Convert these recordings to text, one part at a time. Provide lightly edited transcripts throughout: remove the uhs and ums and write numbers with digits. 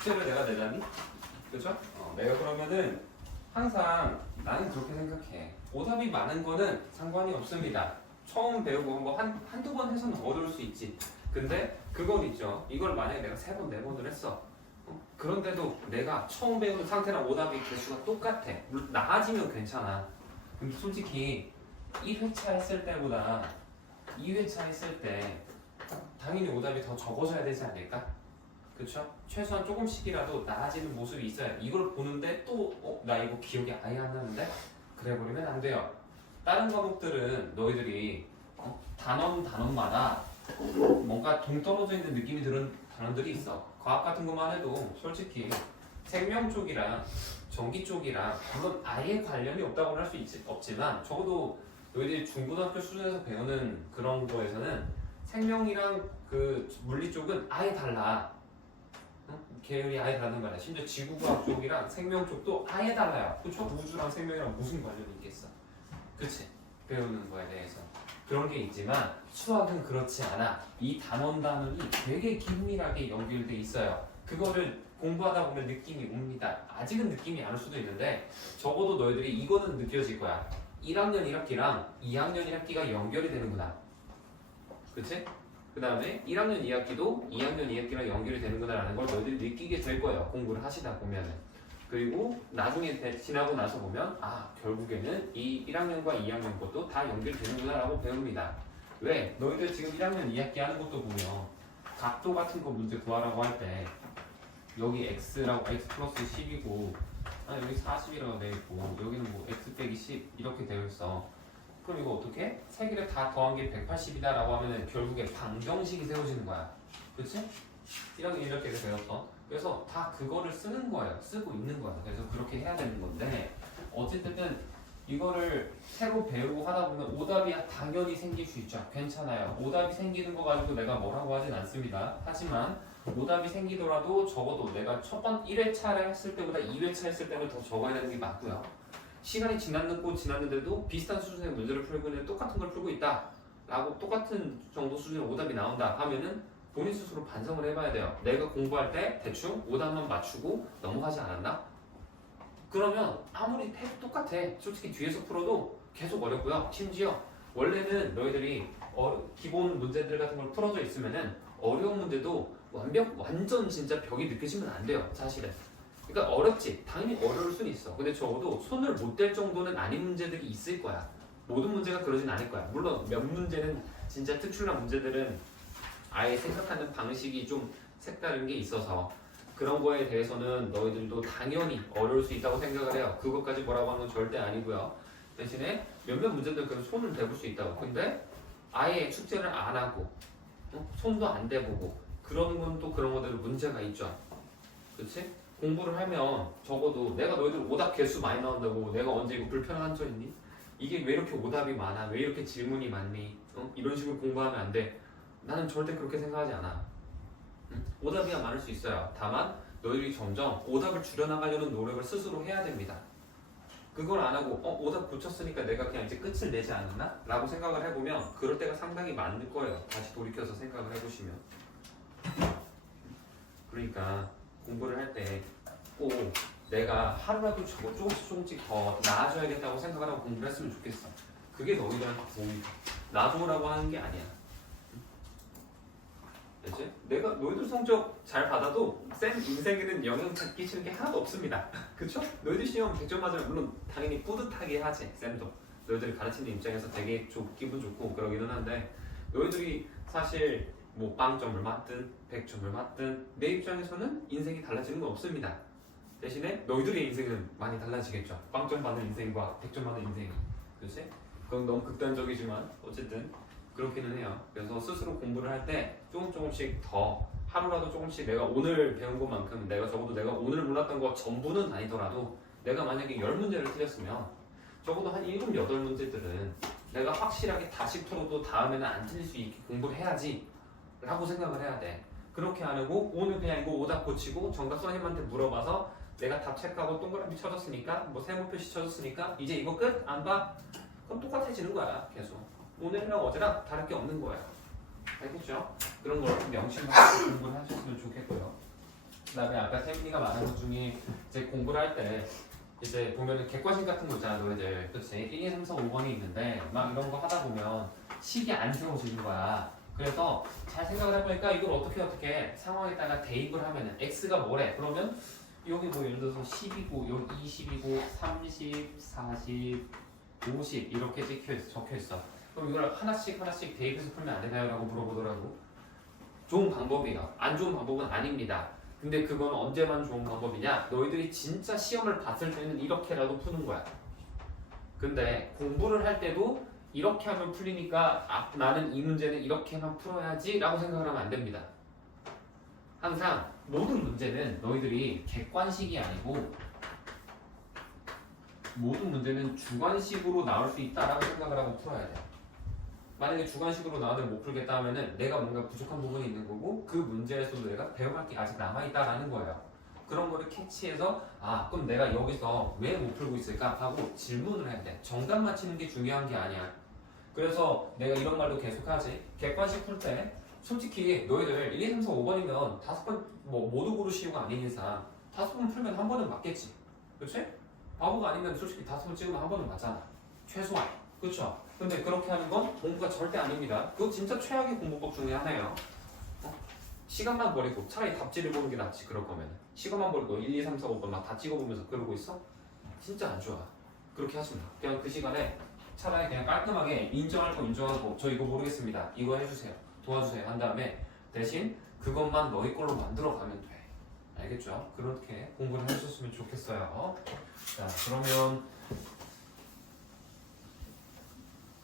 숙제를 내가 내자니? 그렇죠? 내가 그러면은 항상 나는 그렇게 생각해. 오답이 많은 거는 상관이 없습니다. 처음 배우고 뭐 한두 번 해서는 어려울 수 있지. 근데 그건 있죠. 이걸 만약에 내가 3번, 4번을 했어. 그런데도 내가 처음 배우는 상태랑 오답이 개수가 똑같아. 물론 나아지면 괜찮아. 근데 솔직히 1회차 했을 때보다 2회차 했을 때 당연히 오답이 더 적어져야 되지 않을까? 그쵸? 최소한 조금씩이라도 나아지는 모습이 있어야 돼. 이걸 보는데 또 나 이거 기억이 아예 안 나는데? 그래 버리면 안 돼요. 다른 과목들은 너희들이 단원마다 뭔가 동떨어져 있는 느낌이 드는 단원들이 있어. 과학 같은 것만 해도 솔직히 생명 쪽이랑 전기 쪽이랑 물론 아예 관련이 없다고 할 수 없지만 적어도 너희들이 중고등학교 수준에서 배우는 그런 거에서는 생명이랑 그 물리 쪽은 아예 달라. 계열이 아예 다른 거야. 심지어 지구과학 쪽이랑 생명 쪽도 아예 달라요. 그쵸? 우주랑 생명이랑 무슨 관련이 있겠어? 그치? 배우는 거에 대해서. 그런 게 있지만 수학은 그렇지 않아. 이 단원이 되게 긴밀하게 연결돼 있어요. 그거를 공부하다 보면 느낌이 옵니다. 아직은 느낌이 안 올 수도 있는데 적어도 너희들이 이거는 느껴질 거야. 1학년 1학기랑 2학년 1학기가 연결이 되는구나. 그치? 그 다음에 1학년 2학기도 2학년 2학기랑 연결이 되는구나라는 걸 너희들이 느끼게 될 거예요. 공부를 하시다 보면은. 그리고 나중에 지나고 나서 보면 결국에는 이 1학년과 2학년 것도 다 연결이 되는구나라고 배웁니다. 왜? 너희들 지금 1학년 2학기 하는 것도 보면 각도 같은 거 문제 구하라고 할 때 여기 x라고 x 플러스 10이고 여기 40이라고 되어 있고 여기는 뭐 x 빼기 10 이렇게 되어 있어. 그럼 이거 어떻게? 세 개를 다 더한 게 180이다 라고 하면은 결국에 방정식이 세워지는 거야. 그치? 1학년 이렇게 배웠어. 그래서 다 그거를 쓰는 거예요. 쓰고 있는 거야. 그래서 그렇게 해야 되는 건데 어쨌든 이거를 새로 배우고 하다 보면 오답이 당연히 생길 수 있죠. 괜찮아요. 오답이 생기는 거 가지고 내가 뭐라고 하진 않습니다. 하지만 오답이 생기더라도 적어도 내가 첫 번 1회차를 했을 때보다 2회차 했을 때는 더 적어야 되는 게 맞고요. 시간이 지났는데도 비슷한 수준의 문제를 풀고 있는데 똑같은 걸 풀고 있다 라고 똑같은 정도 수준의 오답이 나온다 하면은 본인 스스로 반성을 해봐야 돼요. 내가 공부할 때 대충 오답만 맞추고 넘어가지 않았나? 그러면 아무리 해도 똑같아. 솔직히 뒤에서 풀어도 계속 어렵고요. 심지어 원래는 너희들이 기본 문제들 같은 걸 풀어져 있으면은 어려운 문제도 완전 진짜 벽이 느껴지면 안 돼요. 사실은. 그러니까 어렵지. 당연히 어려울 수는 있어. 근데 적어도 손을 못 댈 정도는 아닌 문제들이 있을 거야. 모든 문제가 그러진 않을 거야. 물론 몇 문제는 진짜 특출난 문제들은 아예 생각하는 방식이 좀 색다른 게 있어서 그런 거에 대해서는 너희들도 당연히 어려울 수 있다고 생각을 해요. 그것까지 뭐라고 하는 건 절대 아니고요. 대신에 몇몇 문제들 그냥 손을 대볼 수 있다고. 근데 아예 숙제를 안 하고 손도 안 대보고 그런 건 또 그런 거대로 문제가 있죠. 그렇지? 공부를 하면 적어도 내가 너희들 오답 개수 많이 나온다고 내가 언제 이거 불편한 적 있니? 이게 왜 이렇게 오답이 많아? 왜 이렇게 질문이 많니? 이런 식으로 공부하면 안 돼. 나는 절대 그렇게 생각하지 않아. 오답이야 많을 수 있어요. 다만 너희들이 점점 오답을 줄여나가려는 노력을 스스로 해야 됩니다. 그걸 안 하고 오답 고쳤으니까 내가 그냥 이제 끝을 내지 않았나? 라고 생각을 해보면 그럴 때가 상당히 많을 거예요. 다시 돌이켜서 생각을 해보시면. 그러니까 공부를 할 때 꼭 내가 하루라도 조금씩 더 나아져야겠다고 생각을 하고 공부를 했으면 좋겠어. 그게 너희들한테 도움이 돼. 놔두라고 하는 게 아니야. 알지? 내가 너희들 성적 잘 받아도 쌤 인생에는 영향 끼치는 게 하나도 없습니다. 그쵸? 너희들 시험 100점 맞으면 물론 당연히 뿌듯하게 하지. 쌤도 너희들 가르치는 입장에서 되게 기분 좋고 그러기는 한데 너희들이 사실 뭐 빵점을 맞든 100점을 맞든 내 입장에서는 인생이 달라지는 건 없습니다. 대신에 너희들의 인생은 많이 달라지겠죠. 빵점 받는 인생과 100점 받는 인생이. 그렇지? 그건 너무 극단적이지만 어쨌든 그렇기는 해요. 그래서 스스로 공부를 할 때 조금씩 더 하루라도 조금씩 내가 오늘 배운 것만큼 적어도 내가 오늘 몰랐던 거 전부는 아니더라도 내가 만약에 10문제를 틀렸으면 적어도 한 7, 8문제들은 내가 확실하게 다시 풀어도 다음에는 안 틀릴 수 있게 공부를 해야지 라고 생각을 해야 돼. 그렇게 안 하고 오늘 그냥 이거 오답 고치고 정답 선생님한테 물어봐서 내가 답 체크하고 동그라미 쳐줬으니까 뭐 세모 표시 쳐줬으니까 이제 이거 끝? 안 봐? 그럼 똑같아지는 거야 계속. 오늘이랑 어제랑 다를 게 없는 거야. 알겠죠? 그런 걸 명심하고 공부를 하셨으면 좋겠고요. 그다음에 아까 세민이가 말한 것 중에 이제 공부를 할 때 이제 보면은 객관식 같은 거 있잖아 너희들 그치? 1, 2, 3, 4, 5번이 있는데 막 이런 거 하다 보면 식이 안 세워지는 거야. 그래서 잘 생각을 해보니까 이걸 어떻게 상황에다가 대입을 하면은 x가 뭐래? 그러면 여기 뭐 예를 들어서 10이고 여기 20이고 30, 40, 50 이렇게 적혀 있어. 그럼 이걸 하나씩 대입해서 풀면 안 되나요? 라고 물어보더라고. 좋은 방법이에요. 안 좋은 방법은 아닙니다. 근데 그건 언제만 좋은 방법이냐? 너희들이 진짜 시험을 봤을 때는 이렇게라도 푸는 거야. 근데 공부를 할 때도 이렇게 하면 풀리니까 나는 이 문제는 이렇게만 풀어야지 라고 생각을 하면 안 됩니다. 항상 모든 문제는 너희들이 객관식이 아니고 모든 문제는 주관식으로 나올 수 있다라고 생각을 하고 풀어야 돼. 만약에 주관식으로 나오면 못 풀겠다 하면은 내가 뭔가 부족한 부분이 있는 거고 그 문제에서도 내가 배워갈 게 아직 남아있다라는 거예요. 그런 거를 캐치해서 그럼 내가 여기서 왜 못 풀고 있을까 하고 질문을 해야 돼. 정답 맞히는 게 중요한 게 아니야. 그래서 내가 이런 말도 계속하지. 객관식 풀 때 솔직히 너희들 1, 2, 3, 4, 5번이면 5번 모두 고르시오가 아닌 이상 5번 풀면 한 번은 맞겠지. 그치? 바보가 아니면 솔직히 5번 찍으면 한 번은 맞잖아. 최소한. 그쵸? 근데 그렇게 하는 건 공부가 절대 아닙니다. 그거 진짜 최악의 공부법 중에 하나예요. 시간만 버리고 차라리 답지를 보는 게 낫지 그럴 거면. 시간만 버리고 1, 2, 3, 4, 5번 막 다 찍어보면서 그러고 있어? 진짜 안 좋아. 그렇게 하지 마. 그냥 그 시간에 차라리 그냥 깔끔하게 인정할 거 인정하고 저 이거 모르겠습니다. 이거 해주세요. 도와주세요. 한 다음에 대신 그것만 너희 걸로 만들어 가면 돼. 알겠죠? 그렇게 공부를 해주셨으면 좋겠어요. 자, 그러면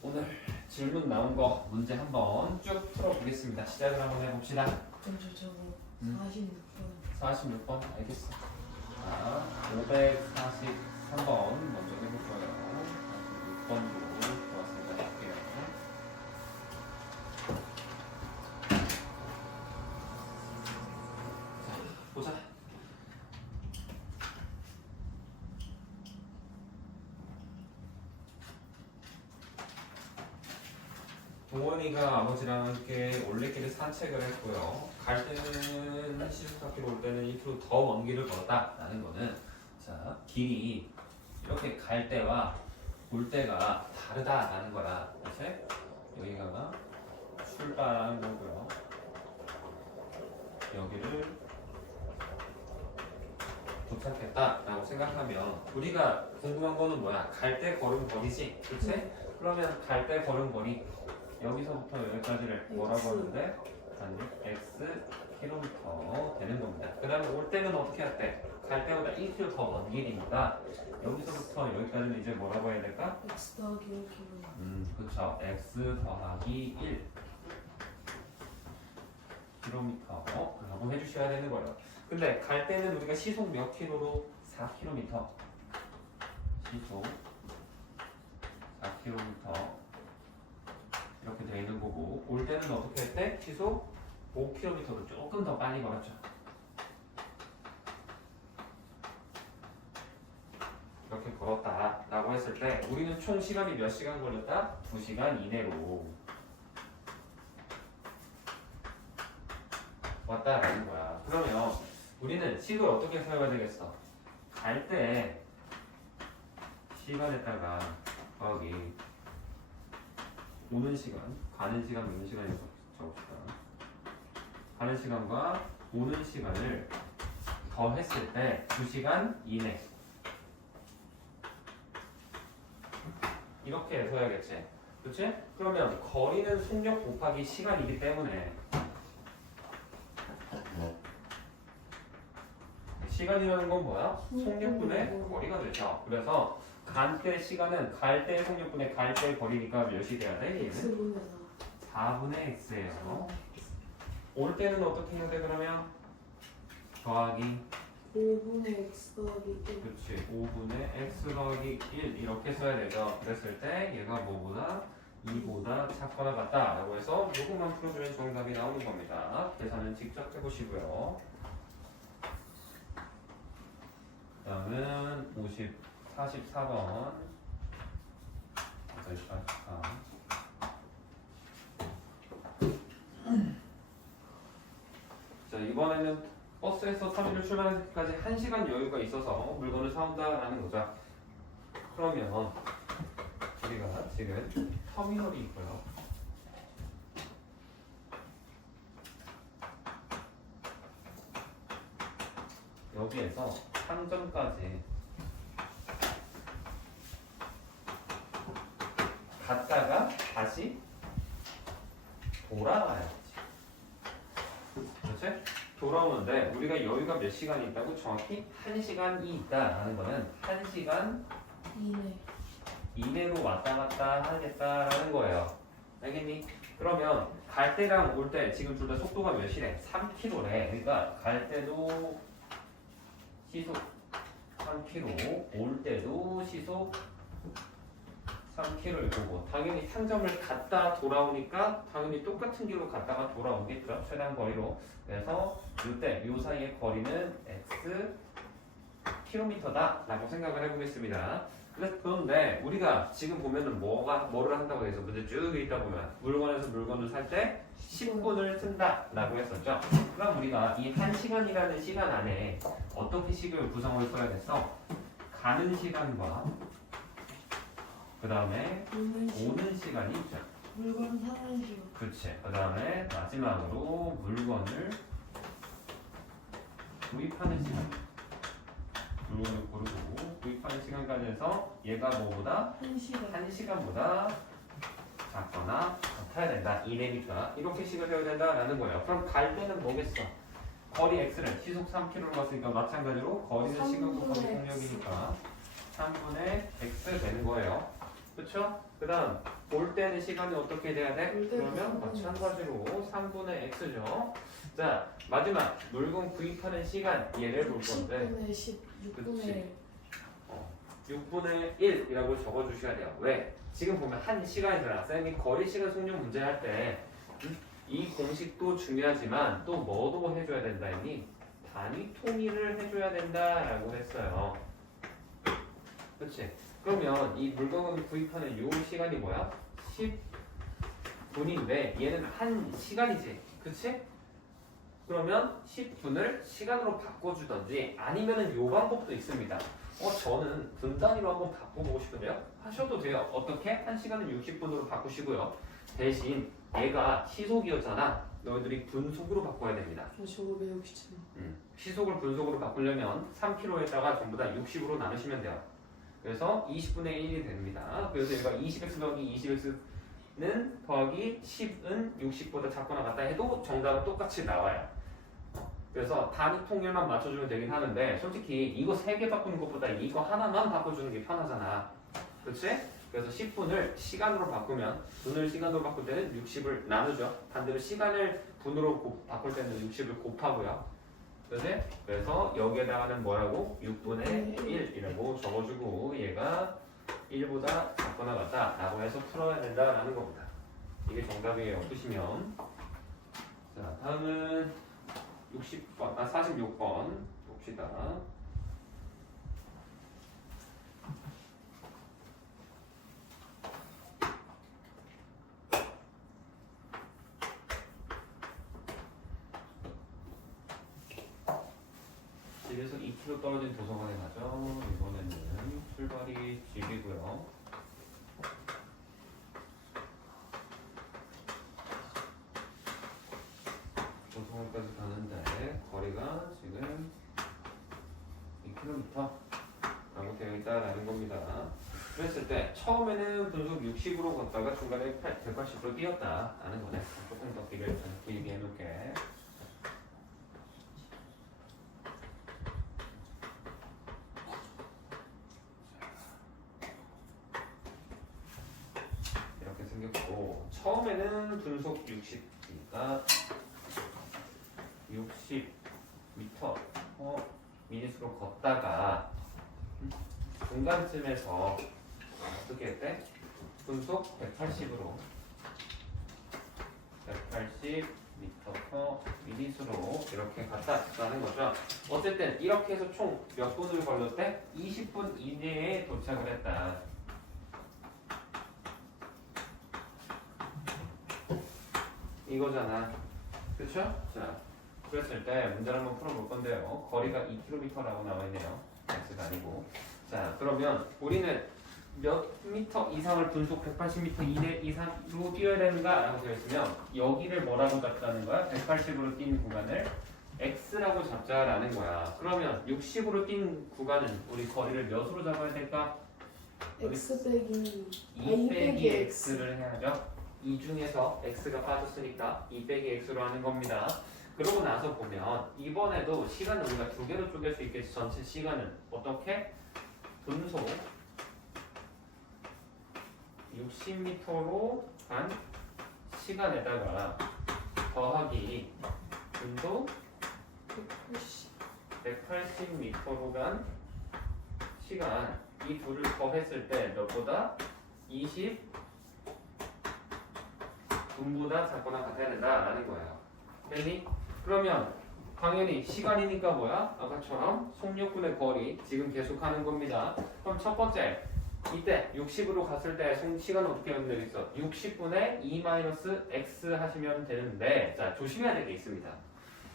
오늘 질문 나온 거 문제 한번 쭉 풀어보겠습니다. 시작을 한번 해봅시다. 그럼 저거 46번 46번 알겠어. 자, 543번 먼저 해볼 거예요. 46번으로 좋았습니다. 할게요. 자, 보자. 동원이가 아버지랑 함께 올레길을 산책을 했고요. 갈 때는 시속사키로 올 때는 1km 더 먼 길을 걸었다라는 거는 자 길이 이렇게 갈 때와 올 때가 다르다라는 거야. 그렇지? 여기가 출발하는 거고요. 여기를 도착했다라고 생각하면 우리가 궁금한 거는 뭐야? 갈 때 걸은 거리지, 그렇지? 그러면 갈 때 걸은 거리 여기서부터 여기까지를 뭐라고 하는데 한 x 킬로미터 되는 겁니다. 그 다음에 올 때는 어떻게 할때? 갈 때보다 1km 더 먼 길이니까 여기서부터 여기까지는 이제 뭐라고 해야 될까? x 더하기 1km 그렇죠. x 더하기 1 킬로미터라고 해주셔야 되는 거예요. 근데 갈 때는 우리가 시속 몇 킬로로? 4km. 시속 4km 이렇게 되어 있는 거고 올 때는 어떻게 했대? 시속 5km로 조금 더 빨리 걸었죠. 이렇게 걸었다라고 했을 때 우리는 총 시간이 몇 시간 걸렸다? 2시간 이내로 왔다라는 거야. 그러면 우리는 식을 어떻게 세워야 되겠어? 갈 때 시간에다가 더하기 오는 시간, 가는 시간, 오는 시간을 적읍시다. 가는 시간과 오는 시간을 더했을 때 2시간 이내 이렇게 써야겠지? 그치? 그러면 거리는 속력 곱하기 시간이기 때문에 시간이라는 건 뭐야? 속력분의 거리가 되죠. 그래서 간 때 시간은 갈 때 속력분의 갈 때 거리니까 몇이 돼야 돼? 얘는? x분의 4분의 x예요. 올 때는 어떻게 해야 돼 그러면? 더하기 5분의 x 더하기 1 그렇지 5분의 x 더하기 1 이렇게 써야 되죠. 그랬을 때 얘가 뭐보다 2보다 작거나 같다 라고 해서 요것만 풀어주면 정답이 나오는 겁니다. 계산은 직접 해보시고요. 그 다음은 44번 자 이번에는 버스에서 터미널 출발하기까지 1시간 여유가 있어서 물건을 사온다라는 거죠. 그러면 우리가 지금 터미널이 있고요. 여기에서 상점까지 갔다가 다시 돌아와야지. 그렇지? 돌아오는데 우리가 여유가 몇 시간이 있다고? 정확히 1시간이 있다라는 거는 1시간 이네. 이내로 왔다 갔다 하겠다라는 거예요. 알겠니? 그러면 갈 때랑 올 때 지금 둘 다 속도가 몇이래? 3km래. 그러니까 갈 때도 시속 3km, 올 때도 시속 3km일 거고 당연히 상점을 갔다 돌아오니까 당연히 똑같은 길로 갔다가 돌아오겠죠. 최단 거리로. 그래서 이때 요 사이의 거리는 x 킬로미터다 라고 생각을 해보겠습니다. 그런데 우리가 지금 보면은 뭐를 한다고 해서 문제 쭉 읽다 보면 물건에서 물건을 살 때 10분을 쓴다 라고 했었죠. 그럼 우리가 이 1시간이라는 시간 안에 어떻게 식을 구성을 써야겠어? 가는 시간과 그 다음에 오는 시간이 있죠. 물건 사는 시간. 그치. 그 다음에 마지막으로 물건을 구입하는 시간. 물건을 고르고 구입하는 시간까지 해서 얘가 뭐보다? 1시간. 1시간보다 작거나 같아야 된다. 이래니까 이렇게 식을 해야 된다라는 거예요. 그럼 갈 때는 뭐겠어? 거리 x를 시속 3km로 갔으니까 마찬가지로 거리는 시간 곱하기 3분의 속력이니까 3분의 x 되는 거예요. 그쵸? 그 다음 올 때는 시간이 어떻게 돼야 돼? 올 때는 그러면 3분의 마찬가지로 3분의 x죠. 자 마지막 물건 구입하는 시간 얘를 볼 건데 10분의 10, 6분의 그치. 6분의 1이라고 적어주셔야 돼요. 왜? 지금 보면 1시간이잖아. 쌤이 거리 시간 속력 문제 할 때 이 공식도 중요하지만 또 뭐도 해줘야 된다 했니? 단위 통일을 해줘야 된다라고 했어요. 그치? 그러면 이 물건을 구입하는 요 시간이 뭐야? 10분인데 얘는 1시간이지. 그치? 그러면 10분을 시간으로 바꿔주던지 아니면은 요 방법도 있습니다. 저는 분 단위로 한번 바꿔보고 싶은데요. 하셔도 돼요. 어떻게? 1시간을 60분으로 바꾸시고요. 대신 얘가 시속이었잖아. 너희들이 분속으로 바꿔야 됩니다. 저거 배우기 싫어. 시속을 분속으로 바꾸려면 3km에다가 전부 다 60으로 나누시면 돼요. 그래서 20분의 1이 됩니다. 그래서 얘가 20x 더하기 20x는 더하기 10은 60보다 작거나 같다 해도 정답은 똑같이 나와요. 그래서 단위 통일만 맞춰주면 되긴 하는데 솔직히 이거 3개 바꾸는 것보다 이거 하나만 바꿔주는 게 편하잖아. 그렇지? 그래서 10분을 시간으로 바꾸면 분을 시간으로 바꿀 때는 60을 나누죠. 반대로 시간을 분으로 바꿀 때는 60을 곱하고요. 그치? 그래서 여기에다가는 뭐라고? 6분의 1이라고 적어주고 얘가 1보다 작거나 같다 라고 해서 풀어야 된다라는 겁니다. 이게 정답이에요. 푸시면. 자, 다음은 46번 봅시다. 집에서 2km 떨어진 도서관에 가죠. 이번에는 출발이 집이고요. 도서관까지 가는데 거리가 지금 2km 라고 되어 있다라는 겁니다. 그랬을 때 처음에는 분속 60으로 걷다가 중간에 180으로 뛰었다 라는 거네. 조금 더 길게 해놓을게. 이렇게 생겼고 처음에는 분속 60이니까 60m 미니수로 걷다가 중간쯤에서 어떻게 했대? 분속 180으로 180m 미니수로 이렇게 갔다 갔다는 거죠. 어쨌든 이렇게 해서 총 몇 분을 걸렸대? 20분 이내에 도착을 했다. 이거잖아. 그쵸? 자, 그랬을 때 문제를 한번 풀어볼 건데요. 거리가 2km라고 나와 있네요. x가 아니고. 자, 그러면 우리는 몇 미터 이상을 분속 180m 이내 이상으로 뛰어야 되는가? 라고 되어 있으면 여기를 뭐라고 잡자는 거야? 180으로 뛴 구간을 x라고 잡자라는 거야. 그러면 60으로 뛴 구간은 우리 거리를 몇으로 잡아야 될까? x 빼기 2 빼기 x를 해야죠. 이 중에서 x가 빠졌으니까 2 빼기 x로 하는 겁니다. 그러고 나서 보면 이번에도 시간을 우리가 두 개로 쪼갤 수 있겠지. 전체 시간은 어떻게? 분속 60m로 간 시간에다가 더하기 분속 180m로 간 시간, 이 둘을 더했을 때 몇보다 20분보다 작거나 같아야 된다라는 거예요. 됐니? 그러면 당연히 시간이니까 뭐야? 아까처럼 속력분의 거리 지금 계속하는 겁니다. 그럼 첫 번째 이때 60으로 갔을 때 시간은 어떻게 하면 되겠어? 60분의 2-x 하시면 되는데, 자, 조심해야 될 게 있습니다.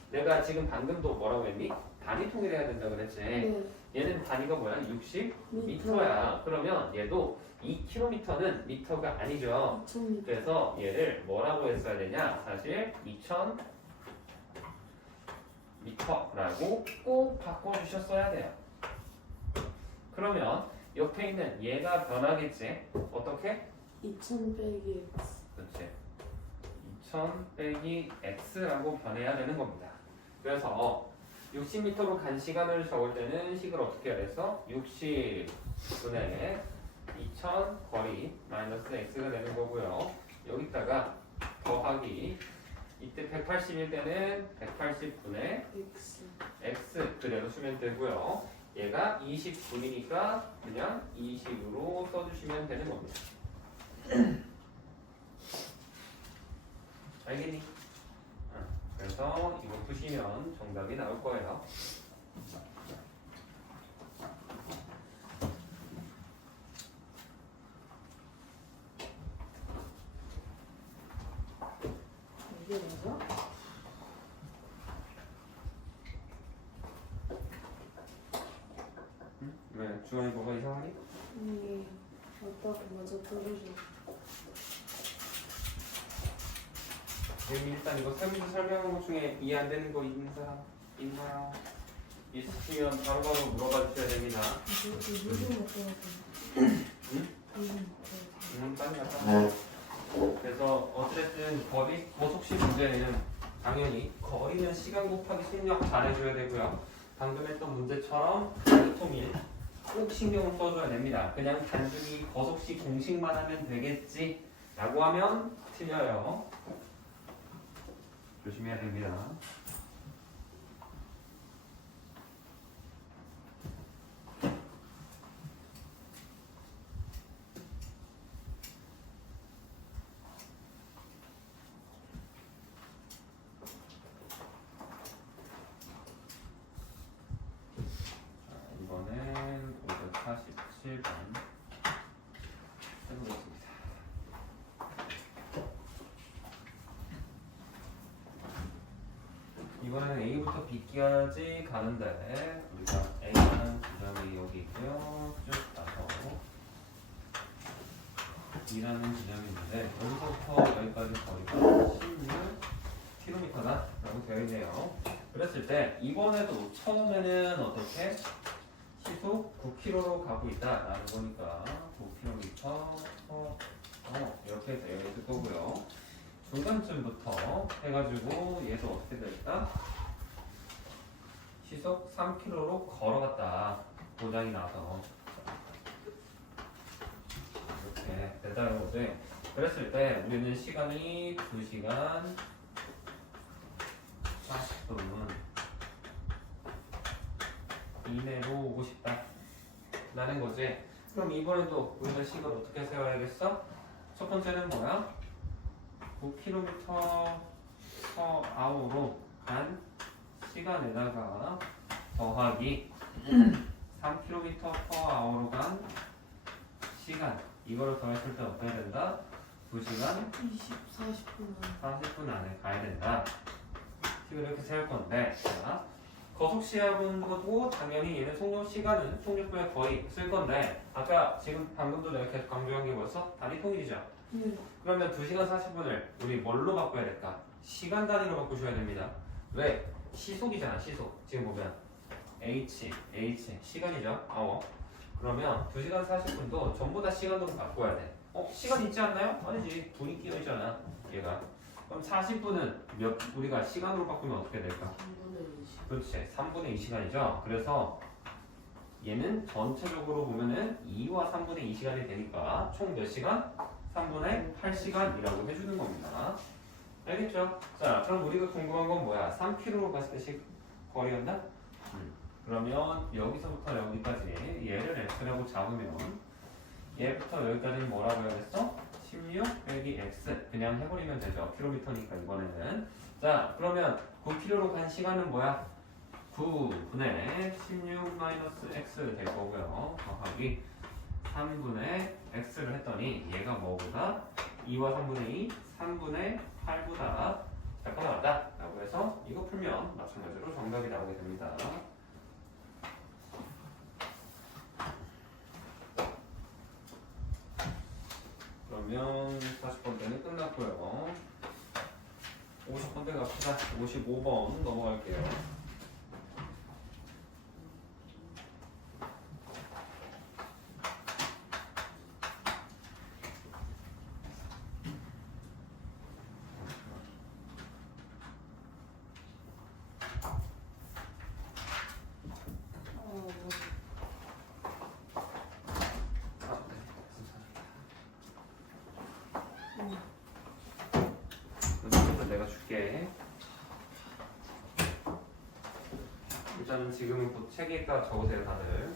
내가 지금 방금도 뭐라고 했니? 단위 통일해야 된다고 그랬지. 네. 얘는 단위가 뭐야? 60m야. 그러면 얘도 2km는 미터가 아니죠. 2000m. 그래서 얘를 뭐라고 했어야 되냐? 사실 2000m라고 꼭 바꿔주셨어야 돼요. 그러면 옆에 있는 얘가 변하겠지? 어떻게? 2000 빼기 x. 그렇지. 2000 빼기 x라고 변해야 되는 겁니다. 그래서 60m로 간 시간을 적을 때는 식을 어떻게 해야 돼서 60분의 2000 거리 마이너스 x가 되는 거고요. 여기다가 더하기 이때 180일 때는 180분의 x. x 그대로 쓰면 되고요. 얘가 20분이니까 그냥 20으로 써주시면 되는 겁니다. 알겠니? 그래서 이거 푸시면 정답이 나올 거예요. 이게 맞아? 왜? 주원이 뭐가 이상하니? 아니, 맞다고 맞아 떨어져. 일단 이거 설명한 것 중에 이해 안 되는 거 있는 사람 있나요? 있으시면 바로바로 물어봐 주셔야 됩니다. 이거 맞더라고. 응? 이거 빨리 갔다. 그래서 어쨌든 거속시 문제는 당연히 거리는 시간 곱하기 속력 잘해줘야 되고요. 방금 했던 문제처럼 단위 통일 꼭 신경을 써줘야 됩니다. 그냥 단순히 거속시 공식만 하면 되겠지 라고 하면 틀려요. 조심해야 됩니다. 이번엔 547번 해보겠습니다. 이번에는 A부터 B까지 가는데 우리가 A라는 지점이 여기 있고요. 쭉 가서 B라는 지점이 있는데 여기서부터 여기까지 거리가 16km다 라고 되어 있네요. 그랬을 때 이번에도 처음에는 어떻게 시속 9km로 가고 있다 라는 거니까 9km 이렇게 되어 있을 거고요. 중간쯤부터 해가지고 얘도 어떻게 될까? 시속 3km로 걸어갔다. 고장이 나서 이렇게 되다는 거지. 그랬을 때 우리는 시간이 2시간 40분 이내로 오고 싶다 라는 거지. 그럼 이번에도 우리가 시간 어떻게 세워야겠어? 첫 번째는 뭐야? 9km/h로 간 시간에다가 더하기 3km/h로 간 시간, 이거를 더했을 때 어떻게 된다? 2시간 40분 40분 안에 가야 된다. 이렇게 세울 건데 자, 거속 시합은도 당연히 얘는 속력 시간은 속력분에 거의 쓸 건데 아까 지금 방금도 내가 계속 강조한 게 뭐였어? 단위 통일이죠. 네. 그러면 2시간 40분을 우리 뭘로 바꿔야 될까? 시간 단위로 바꾸셔야 됩니다. 왜? 시속이잖아 시속. 지금 보면 h 시간이죠. 그러면 2시간 40분도 전부 다 시간으로 바꿔야 돼. 시간 있지 않나요? 아니지. 분이 끼어 있잖아 얘가. 그럼 40분은 우리가 시간으로 바꾸면 어떻게 될까? 3분의 20. 그렇지. 3분의 2시간이죠. 그래서 얘는 전체적으로 보면은 2와 3분의 2시간이 되니까 총 몇 시간? 3분의 8시간이라고 해주는 겁니다. 알겠죠? 자, 그럼 우리가 궁금한 건 뭐야? 3km로 갔을 때 거리였나? 그러면 여기서부터 여기까지 얘를 x라고 잡으면 얘부터 여기까지는 뭐라고 해야겠어? 16 빼기 x 그냥 해버리면 되죠. 킬로미터니까 이번에는. 자, 그러면 9km로 간 시간은 뭐야? 9분의 16 마이너스 x 될 거고요. 더하기 3분의 x를 했더니 얘가 뭐보다 2와 3분의 2, 3분의 8보다 작가 나왔다 라고 해서 이거 풀면 마찬가지로 정답이 나오게 됩니다. 그러면 40번째는 끝났고요. 50번째 갑시다. 55번 넘어갈게요. 문제부터 내가 줄게. 일단은 지금은 곧 책에다 적으세요 다들.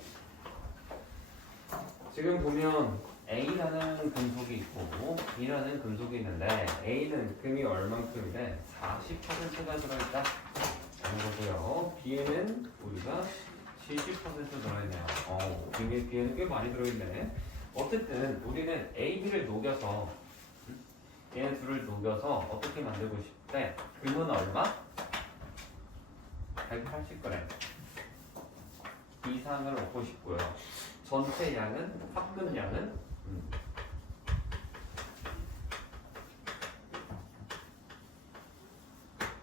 지금 보면 A라는 금속이 있고 B라는 금속이 있는데 A는 금이 얼만큼인데 40%가 들어있다 라는 거고요. B에는 우리가 70% 들어있네요. B에는 꽤 많이 들어있네. 어쨌든 우리는 A, B를 녹여서 얘네 둘을 녹여서 어떻게 만들고 싶대? 금은 얼마? 180g 이상을 얻고 싶고요. 전체 양은 합금 양은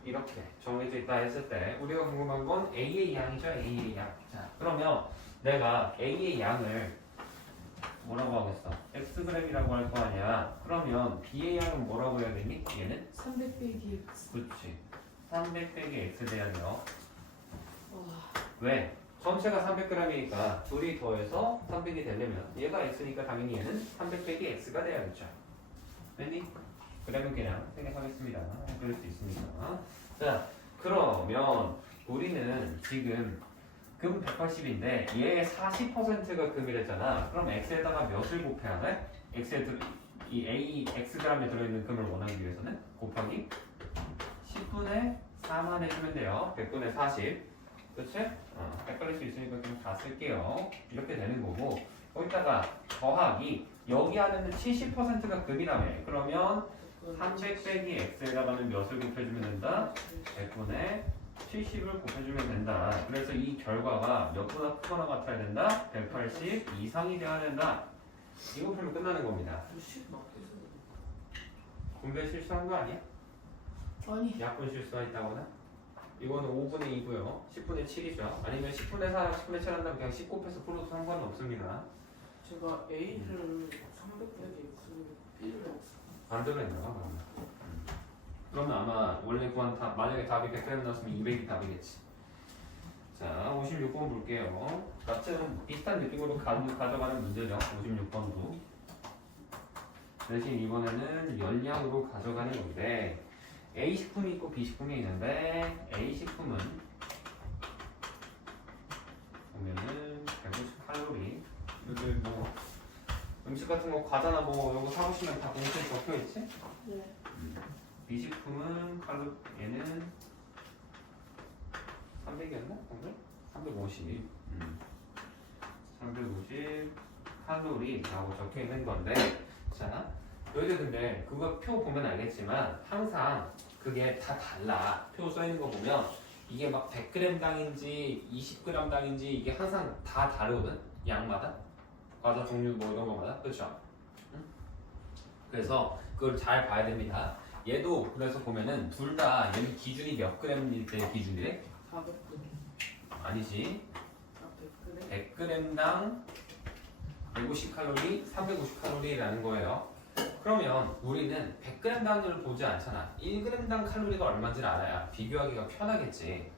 이렇게 정해져 있다 했을 때 우리가 궁금한 건 A의 양이죠. A의 양. 자, 그러면 내가 A의 양을 뭐라고 하겠어? xg이라고 할 거 아니야. 그러면 B의 양은 뭐라고 해야 되니? 얘는? 300 빼기 x. 그렇지. 300 빼기 x 돼야죠. 와. 왜? 전체가 300g이니까 둘이 더해서 300이 되려면 얘가 x니까 당연히 얘는 300 빼기 x가 돼야겠죠. 됐니? 그러면 그냥 생각하겠습니다. 그럴 수 있습니다. 자, 그러면 우리는 지금 금 180인데 얘의 40%가 금이랬잖아. 그럼 x에다가 몇을 곱해야 돼? 이 A xg에 들어있는 금을 원하기 위해서는 곱하기 10분의 4만 해주면 돼요. 100분의 40. 그치? 헷갈릴 수 있으니까 그냥 다 쓸게요. 이렇게 되는 거고 거기다가 더하기 여기 안에는 70%가 금이라며. 그러면 300 빼기 x에다가는 몇을 곱해주면 된다? 100분의 70을 곱해주면 된다. 그래서 이 결과가 몇보다 크거나 같아야 된다? 180 이상이 돼야 된다. 이거 풀면 끝나는 겁니다. 10 맞겠어. 분배 실수한 거 아니야? 아니. 약분 실수가 있다거나? 이거는 5분의 2고요. 10분의 7이죠. 아니면 10분의 4, 10분의 7 한다면 그냥 10 곱해서 풀어도 상관은 없습니다. 제가 A를 300 빼기 x를 B를 안 들어있나 봐. 그러면 아마 원래 구한 답, 만약에 답이 100개 나왔으면 200이 답이겠지. 자, 56번 볼게요. 같은 비슷한 느낌으로 가져가는 문제죠. 56번도. 대신 이번에는 열량으로 가져가는 건데 A 식품이 있고 B 식품이 있는데 A 식품은 보면은 150칼로리. 여기 뭐 음식 같은 거 과자나 뭐 이거 사오시면 다 공시에 적혀 있지? 네. B 식품은 얘는 300이었나? 350. 350 칼로리라고 적혀 있는 건데, 자, 여기 근데 그거 표 보면 알겠지만 항상 그게 다 달라. 표 써 있는 거 보면 이게 막 100g 당인지 20g 당인지 이게 항상 다 다르거든. 양마다. 과자 종류 뭐 이런 거마다. 그렇죠? 응? 그래서 그걸 잘 봐야 됩니다. 얘도 그래서 보면은 둘 다 얘는 기준이 몇 g일 때 기준이래? 400g. 아니지. 100g. 100g당 150칼로리, 350칼로리라는 거예요. 그러면 우리는 100g 단위를 보지 않잖아. 1g당 칼로리가 얼마인지를 알아야 비교하기가 편하겠지.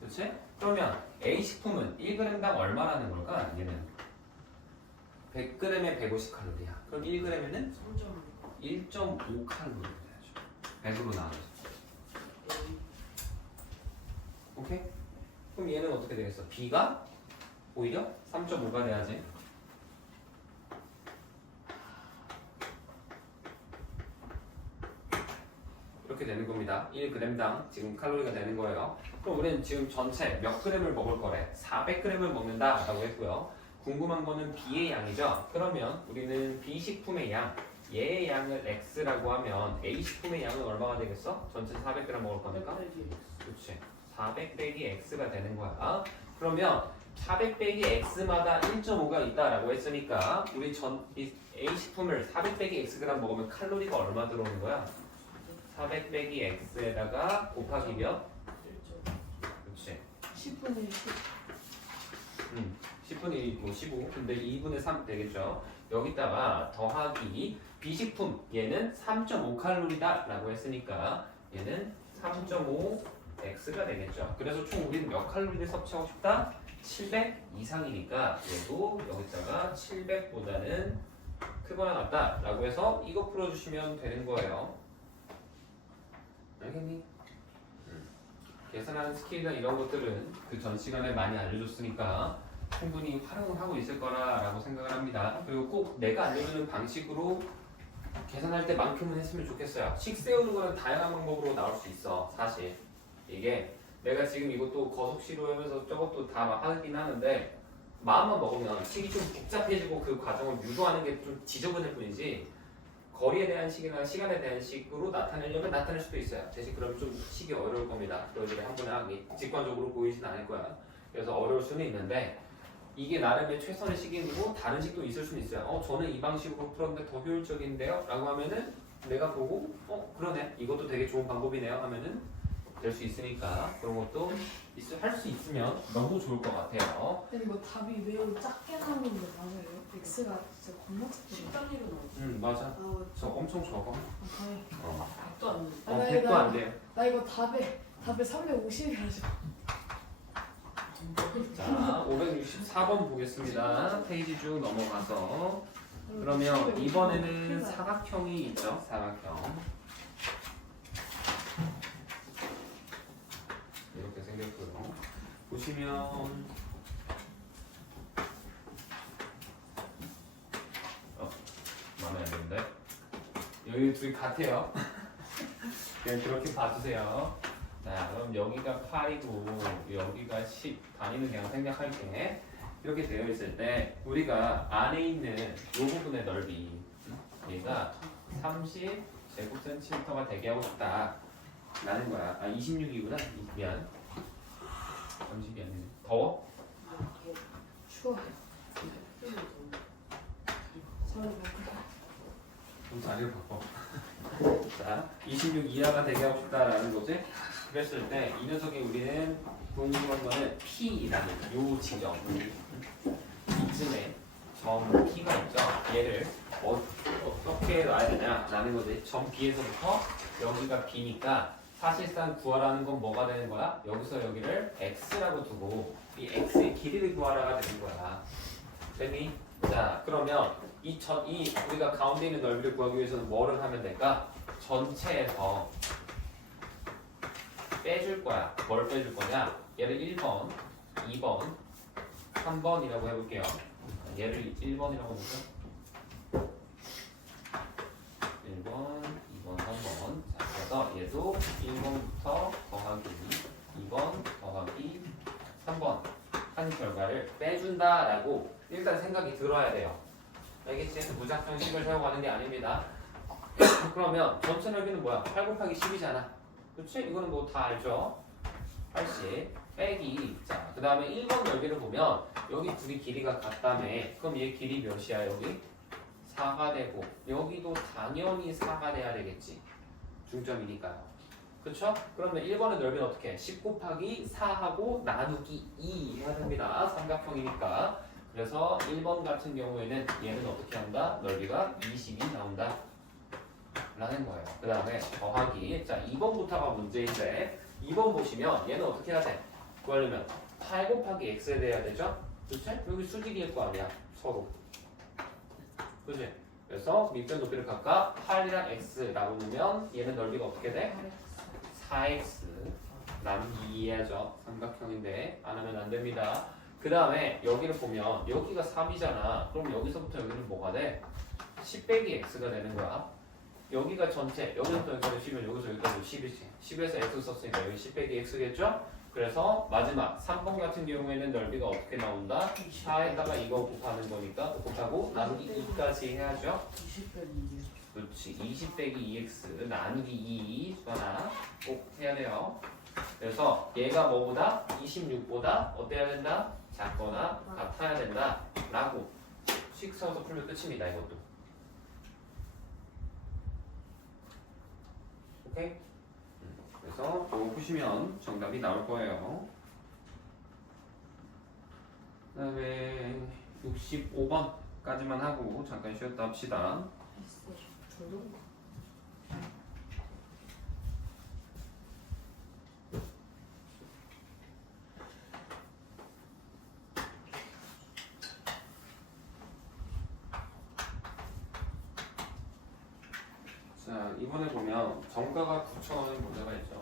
그렇지? 그러면 A 식품은 1g당 얼마라는 걸까? 얘는 100g에 150칼로리야. 그럼 1g에는 1.5칼로리 돼야죠. 100으로 나눠서. 오케이? 그럼 얘는 어떻게 되겠어? B가 오히려 3.5가 돼야지. 이렇게 되는 겁니다. 1g당 지금 칼로리가 되는 거예요. 그럼 우리는 지금 전체 몇 g을 먹을 거래? 400g을 먹는다라고 했고요. 궁금한 거는 B의 양이죠. 그러면 우리는 B 식품의 양, 얘의 양을 X라고 하면 A 식품의 양은 얼마가 되겠어? 전체 400g 먹을 거니까? 그렇지. 400 빼기 X가 되는 거야. 그러면 400 빼기 X마다 1.5가 있다라고 했으니까 우리 이 A 식품을 400 빼기 Xg 먹으면 칼로리가 얼마 들어오는 거야? 400 빼기 X에다가 곱하기 몇? 그렇지. 10분의 10. 10분의 1, 뭐 15. 근데 2분의 3 되겠죠. 여기다가 더하기 B식품 얘는 3.5칼로리다 라고 했으니까 얘는 3.5 X가 되겠죠. 그래서 총 우리는 몇 칼로리를 섭취하고 싶다? 700 이상이니까 얘도 여기다가 700보다는 크거나 같다 라고 해서 이거 풀어주시면 되는 거예요. 알겠니? 계산하는 스킬이나 이런 것들은 그 전 시간에 많이 알려줬으니까 충분히 활용을 하고 있을 거라고 생각을 합니다. 그리고 꼭 내가 알려주는 방식으로 계산할 때만큼은 했으면 좋겠어요. 식 세우는 거는 다양한 방법으로 나올 수 있어. 사실 이게 내가 지금 이것도 거속시로 하면서 저것도 다 막 하긴 하는데 마음만 먹으면 식이 좀 복잡해지고 그 과정을 유도하는 게 좀 지저분할 뿐이지 거리에 대한 식이나 시간에 대한 식으로 나타내려면 나타낼 수도 있어요. 대신 그럼 좀 식이 어려울 겁니다. 너희들이 한 번에 하기 직관적으로 보이진 않을 거야. 그래서 어려울 수는 있는데 이게 나름의 최선의 식이고 다른 식도 있을 수는 있어요. 저는 이 방식으로 풀었는데 더 효율적인데요? 라고 하면은 내가 보고 그러네. 이것도 되게 좋은 방법이네요 하면은 될 수 있으니까 그런 것도 할 수 있으면 너무 좋을 것 같아요. 근데 이거 답이 매우 작게 나오는데 맞아요? X가 진짜 겁나 작게 10단위로 나오지. 맞아. 나와요. 저 엄청 적어. 아, 100도 안 돼. 나 100도 안 돼요. 나 이거 답에 350이라서 자, 564번 보겠습니다. 페이지 쭉 넘어가서 그러면 이번에는 사각형이 있죠. 사각형. 이렇게 생겼고요. 보시면 마음에 안 드는데 여기 둘이 같아요. 그냥 그렇게 봐주세요. 자, 그럼 여기가 8이고 여기가 10 단위는 그냥 생략할게. 이렇게 되어 있을 때 우리가 안에 있는 이 부분의 넓이 얘가 30 제곱센티미터가 되게 하고 싶다 라는 거야. 26이구나. 미안. 30이 아니네. 더워? 추워. 서로 좀 자리를 바꿔. 자, 26 이하가 되게 하고 싶다라는 거지. 그랬을 때 이 녀석이 우리는 궁금한 거는 P라는 요 지점 이쯤에 점 P가 있죠. 얘를 어떻게 놔야 되냐라는 거지. 점 B에서부터 여기가 B니까 사실상 구하라는 건 뭐가 되는 거야? 여기서 여기를 X라고 두고 이 X의 길이를 구하라가 되는 거야. 됐니? 자, 그러면 이 우리가 가운데 있는 넓이를 구하기 위해서는 뭐를 하면 될까? 전체에서 빼줄 거야. 뭘 빼줄 거냐? 얘를 1번, 2번, 3번이라고 해볼게요. 얘를 1번이라고 해볼게요. 1번, 2번, 3번. 자, 그래서 얘도 1번부터 더하기 2번, 더하기 3번 한 결과를 빼준다라고 일단 생각이 들어야 돼요. 알겠지? 무작정 식을 세워가는 게 아닙니다. 그러면 전체 넓이는 뭐야? 8 곱하기 10이잖아. 그치? 이거는 뭐 다 알죠? 80 빼기 자, 그 다음에 1번 넓이를 보면 여기 둘이 길이가 같다며 그럼 얘 길이 몇이야 여기? 4가 되고 여기도 당연히 4가 돼야 되겠지 중점이니까요 그쵸? 그러면 1번의 넓이는 어떻게 해? 10 곱하기 4하고 나누기 2 해야 됩니다 삼각형이니까 그래서 1번 같은 경우에는 얘는 어떻게 한다? 넓이가 20이 나온다 라는 거예요 그 다음에 더하기 자 2번부터가 문제인데 2번 보시면 얘는 어떻게 해야 돼? 구하려면 8 곱하기 x에 대해야 되죠? 그치? 여기 수직일 거 아니야 서로 그치? 그래서 밑변 높이를 각각 8이랑 x라고 놓으면 얘는 넓이가 어떻게 돼? 4x 나누기 2 해야죠 삼각형인데 안 하면 안 됩니다 그 다음에 여기를 보면 여기가 3이잖아 그럼 여기서부터 여기는 뭐가 돼? 10 빼기 x가 되는 거야 여기가 전체 여기서부터 여기까지 10이면 여기서 여기까지 10이지 10에서 x 썼으니까 여기 10 빼기 x겠죠? 그래서 마지막 3번 같은 경우에는 넓이가 어떻게 나온다? 4에다가 이거 곱하는 거니까 곱하고 나누기 2까지 해야죠 20 빼기 그렇지 20 빼기 2x 나누기 2 수하나 꼭 해야 돼요 그래서 얘가 뭐보다? 26보다 어때야 된다? 작거나 같아야 된다 라고 식 써서 풀면 끝입니다 이것도 오케이? 그래서 이거 보시면 정답이 나올 거예요 그 다음에 65번까지만 하고 잠깐 쉬었다 합시다 저도 자 이번에 보면 정가가 9,000원인 문제가 있죠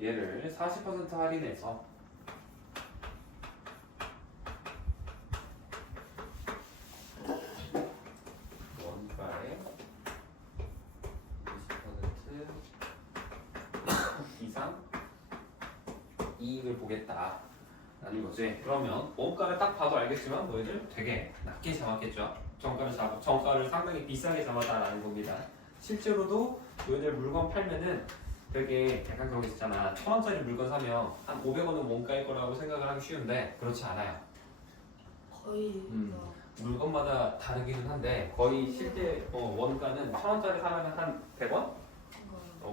얘를 40% 할인해서 원가에 20% 이상 이익을 보겠다 라는 거지. 그러면 원가를 딱 봐도 알겠지만 너희들 되게 낮게 잡았겠죠. 정가를 상당히 비싸게 잡았다라는 겁니다. 실제로도 너희들 물건 팔면은 되게 약간 그런 게 있잖아. 1,000원짜리 물건 사면 한 500원은 원가일 거라고 생각을 하기 쉬운데 그렇지 않아요. 거의 물건마다 다르기는 한데 거의 실제 원가는 1,000원짜리 사면 한 100원?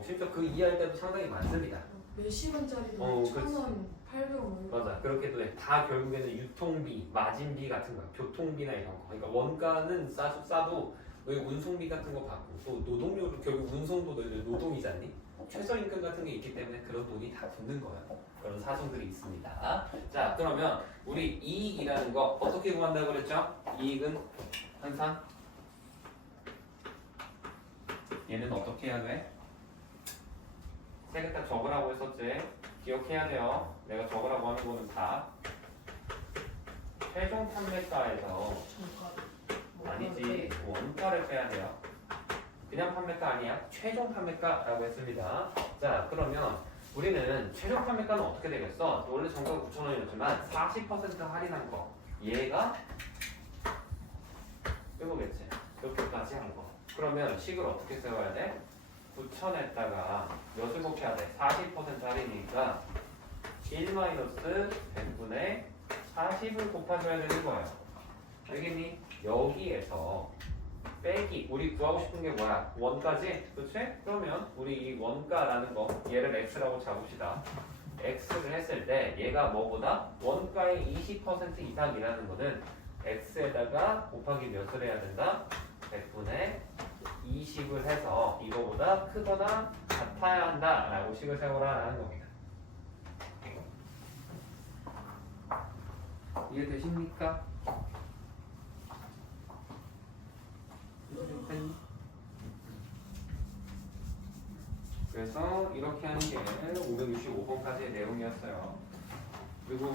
심지어 그 이하일 때도 상당히 많습니다. 몇십원짜리도 그렇지. 1,000원, 800원 맞아. 그렇게도 해. 다 결국에는 유통비, 마진비 같은 거야. 교통비나 이런 거. 그러니까 원가는 싸도 여기 운송비 같은 거 받고 또 노동료를 결국 운송도 너희들 노동이잖니? 최저임금 같은 게 있기 때문에 그런 돈이 다 붙는 거야. 그런 사정들이 있습니다. 자, 그러면 우리 이익이라는 거 어떻게 구한다고 그랬죠? 이익은 항상 얘는 어떻게 해야 돼? 세 개 딱 적으라고 했었지? 기억해야 돼요. 내가 적으라고 하는 거는 다 최종 판매가에서 아니지 원가를 빼야 돼요. 그냥 판매가 아니야. 최종 판매가라고 했습니다. 자 그러면 우리는 최종 판매가는 어떻게 되겠어? 원래 정가가 9,000원이었지만 40% 할인한 거 얘가 이거겠지. 이렇게까지 한 거. 그러면 식을 어떻게 세워야 돼? 9,000에다가 몇을 곱해야 돼? 40% 할인이니까 1-100분의 40을 곱해줘야 되는 거예요. 알겠니? 여기에서 빼기 우리 구하고 싶은 게 뭐야? 원가지? 그치? 그러면 우리 이 원가라는 거 얘를 x라고 잡읍시다. x를 했을 때 얘가 뭐보다? 원가의 20% 이상이라는 거는 x에다가 곱하기 몇을 해야 된다? 100분의 20을 해서 이거보다 크거나 같아야 한다 라고 식을 세워라라는 겁니다. 이해되십니까? 그래서 이렇게 하는 게 565번까지의 내용이었어요. 그리고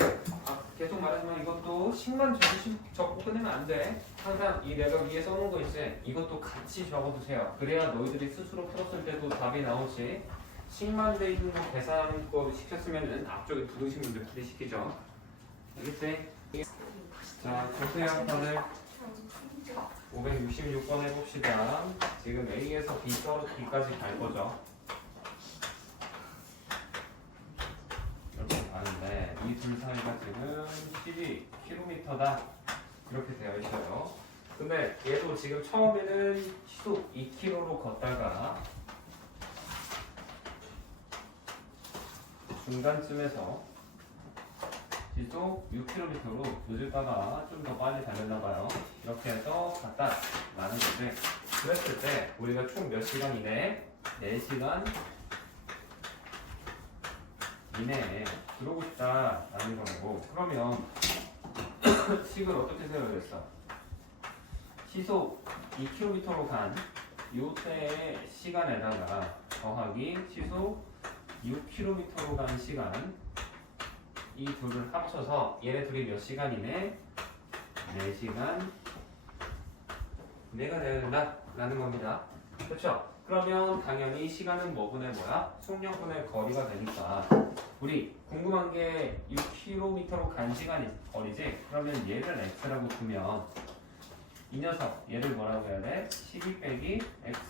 계속 말하지만 이것도 식만 적고 끝내면 안 돼. 항상 이 내가 위에 써놓은 거 있지? 이것도 같이 적어두세요. 그래야 너희들이 스스로 풀었을 때도 답이 나오지. 식만 돼 있는 거 계산 거 시켰으면 앞쪽에 부등식 문제 풀이시키죠. 알겠지? 자, 보세요 다들. 566번 해봅시다. 지금 A에서 B까지 갈 거죠. 이렇게 가는데 이 둘 사이가 지금 12km다 이렇게 되어 있어요. 근데 얘도 지금 처음에는 시속 2km로 걷다가 중간쯤에서 시속 6km로 늦을까봐 좀 더 빨리 달렸나봐요. 이렇게 해서 갔다 라는 거지. 그랬을 때 우리가 총 몇 시간 이내에? 4시간 이내에 들어오고 싶다라는 거고. 그러면 식을 어떻게 세워야겠어? 시속 2km로 간 요때의 시간에다가 더하기 시속 6km로 간 시간, 이 둘을 합쳐서 얘네 둘이 몇 시간이네? 4시간 내가 되어야 된다라는 겁니다. 그렇죠? 그러면 당연히 시간은 뭐분의 뭐야? 속력분의 거리가 되니까 우리 궁금한 게 6km로 간 시간이 거리지? 그러면 얘를 x라고 두면 이 녀석 얘를 뭐라고 해야 돼? 12 빼기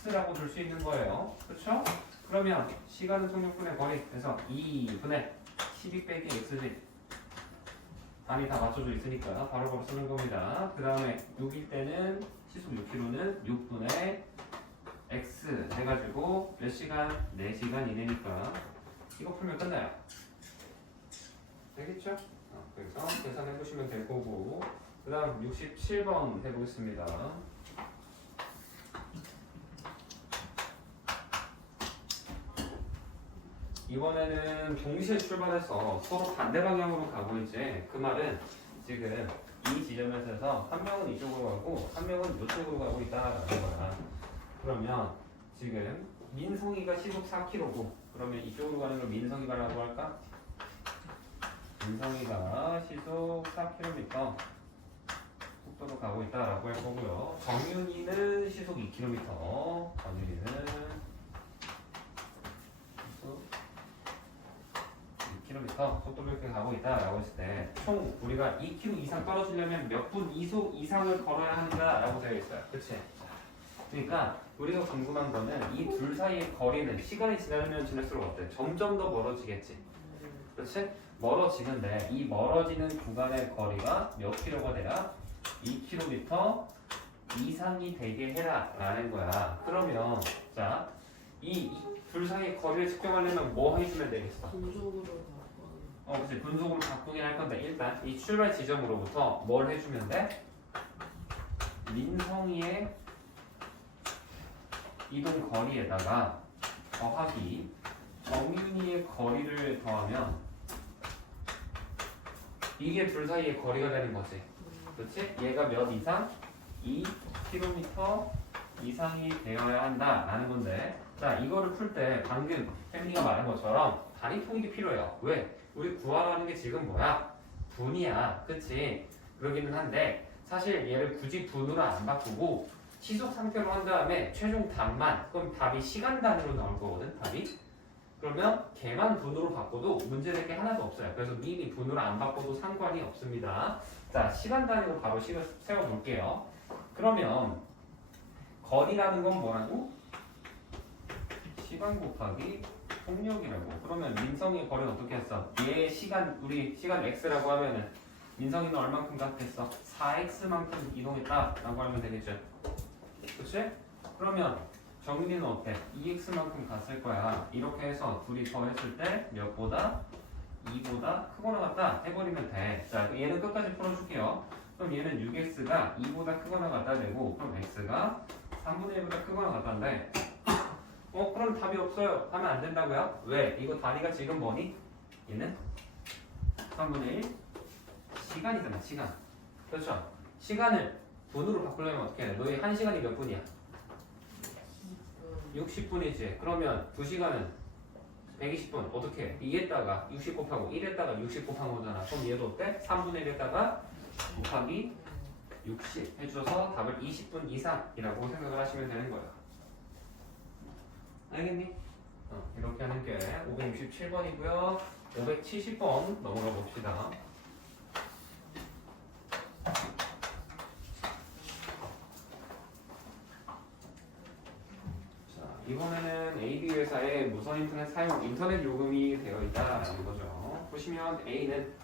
x라고 줄 수 있는 거예요. 그렇죠? 그러면 시간은 속력분의 거리, 그래서 2분의 12 빼기 x지. 단위 다 맞춰져 있으니까 바로바로 쓰는 겁니다. 그 다음에 6일 때는 시속 6km는 6분의 x 해가지고 몇 시간? 4시간 이내니까 이거 풀면 끝나요. 되겠죠? 그래서 계산해 보시면 될 거고, 그 다음 67번 해보겠습니다. 이번에는 동시에 출발해서 서로 반대 방향으로 가고 있지. 그 말은 지금 이 지점에서 한 명은 이쪽으로 가고 한 명은 이쪽으로 가고 있다라는 거야. 그러면 지금 민성이가 시속 4km고, 그러면 이쪽으로 가는 걸 민성이가라고 할까? 민성이가 시속 4km 속도로 가고 있다라고 할 거고요. 정윤이는 시속 2km. 정윤이는 시속 2km 속도로 이렇게 가고 있다라고 했을 때 총 우리가 2km 이상 떨어지려면 몇 분 이상을 걸어야 한다라고 되어 있어요. 그치? 그러니까 우리가 궁금한 거는 이 둘 사이의 거리는 시간이 지나면 지날수록 어때? 점점 더 멀어지겠지. 그렇지? 멀어지는데 이 멀어지는 구간의 거리가 몇 킬로가 돼야? 2km 이상이 되게 해라 라는 거야. 그러면 자, 이 둘 사이의 거리를 측정하려면 뭐 해주면 되겠어? 분속으로 바꿔. 그치. 분속으로 바꾸긴 할 건데 일단 이 출발 지점으로부터 뭘 해주면 돼? 민성이의 이동 거리에다가 더하기 정윤이의 거리를 더하면 이게 둘 사이의 거리가 되는 거지. 그렇지? 얘가 몇 이상? 2km 이상이 되어야 한다라는 건데, 자 이거를 풀 때 방금 혜민이가 말한 것처럼 단위 통일이 필요해요. 왜? 우리 구하라는 게 지금 뭐야? 분이야. 그치? 그러기는 한데 사실 얘를 굳이 분으로 안 바꾸고 시속 상태로 한 다음에 최종 답만, 그럼 답이 시간 단위로 나올 거거든. 답이. 그러면 걔만 분으로 바꿔도 문제될 게 하나도 없어요. 그래서 미리 분으로 안 바꿔도 상관이 없습니다. 자, 시간 단위로 바로 식을 세워볼게요. 그러면 거리라는 건 뭐라고? 시간 곱하기 속력이라고. 그러면 민성이의 거리는 어떻게 했어? 얘 시간, 우리 시간 x라고 하면은 민성이는 얼만큼 갔겠어? 4x만큼 이동했다라고 하면 되겠죠. 그치? 그러면 정윤이는 어때? 2x만큼 갔을 거야. 이렇게 해서 둘이 더했을 때 몇보다? 2보다 크거나 같다 해버리면 돼. 자, 얘는 끝까지 풀어줄게요. 그럼 얘는 6x가 2보다 크거나 같다 되고, 그럼 x가 3분의 1보다 크거나 같다인데 그럼 답이 없어요. 하면 안 된다고요? 왜? 이거 단위가 지금 뭐니? 얘는 3분의 1 시간이잖아. 시간. 그렇죠? 시간을 분으로 바꾸려면 어떻게 해? 너희 1시간이 몇 분이야? 60분이지. 그러면 2시간은 120분. 어떻게 해? 2에다가 60 곱하고 1에다가 60 곱한 거잖아. 그럼 얘도 어때? 3분의 1에다가 곱하기 60 해줘서 답을 20분 이상이라고 생각을 하시면 되는 거야. 알겠니? 이렇게 하는 게 567번이고요. 570번 넘어가 봅시다. 이번에는 AB 회사의 무선 인터넷 사용 인터넷 요금이 되어 있다라는 거죠. 보시면 A는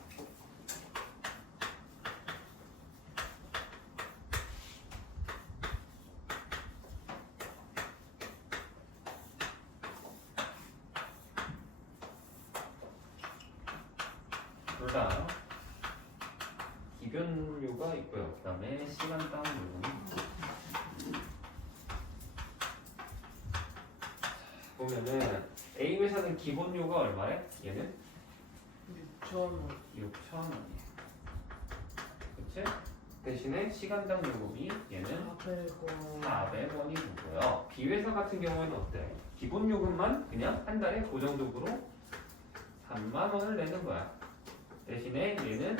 둘 다 기본료가 있고요. 그 다음에 시간당 요금이 있고. 보면은 A 회사는 기본료가 얼마래? 얘는 6,000원. 6,000원이에요. 그치? 대신에 시간당 요금이 얘는 400원. 400원이 되고요. B 회사 같은 경우에는 어때? 기본 요금만 그냥 한 달에 고정적으로 3만 원을 내는 거야. 대신에 얘는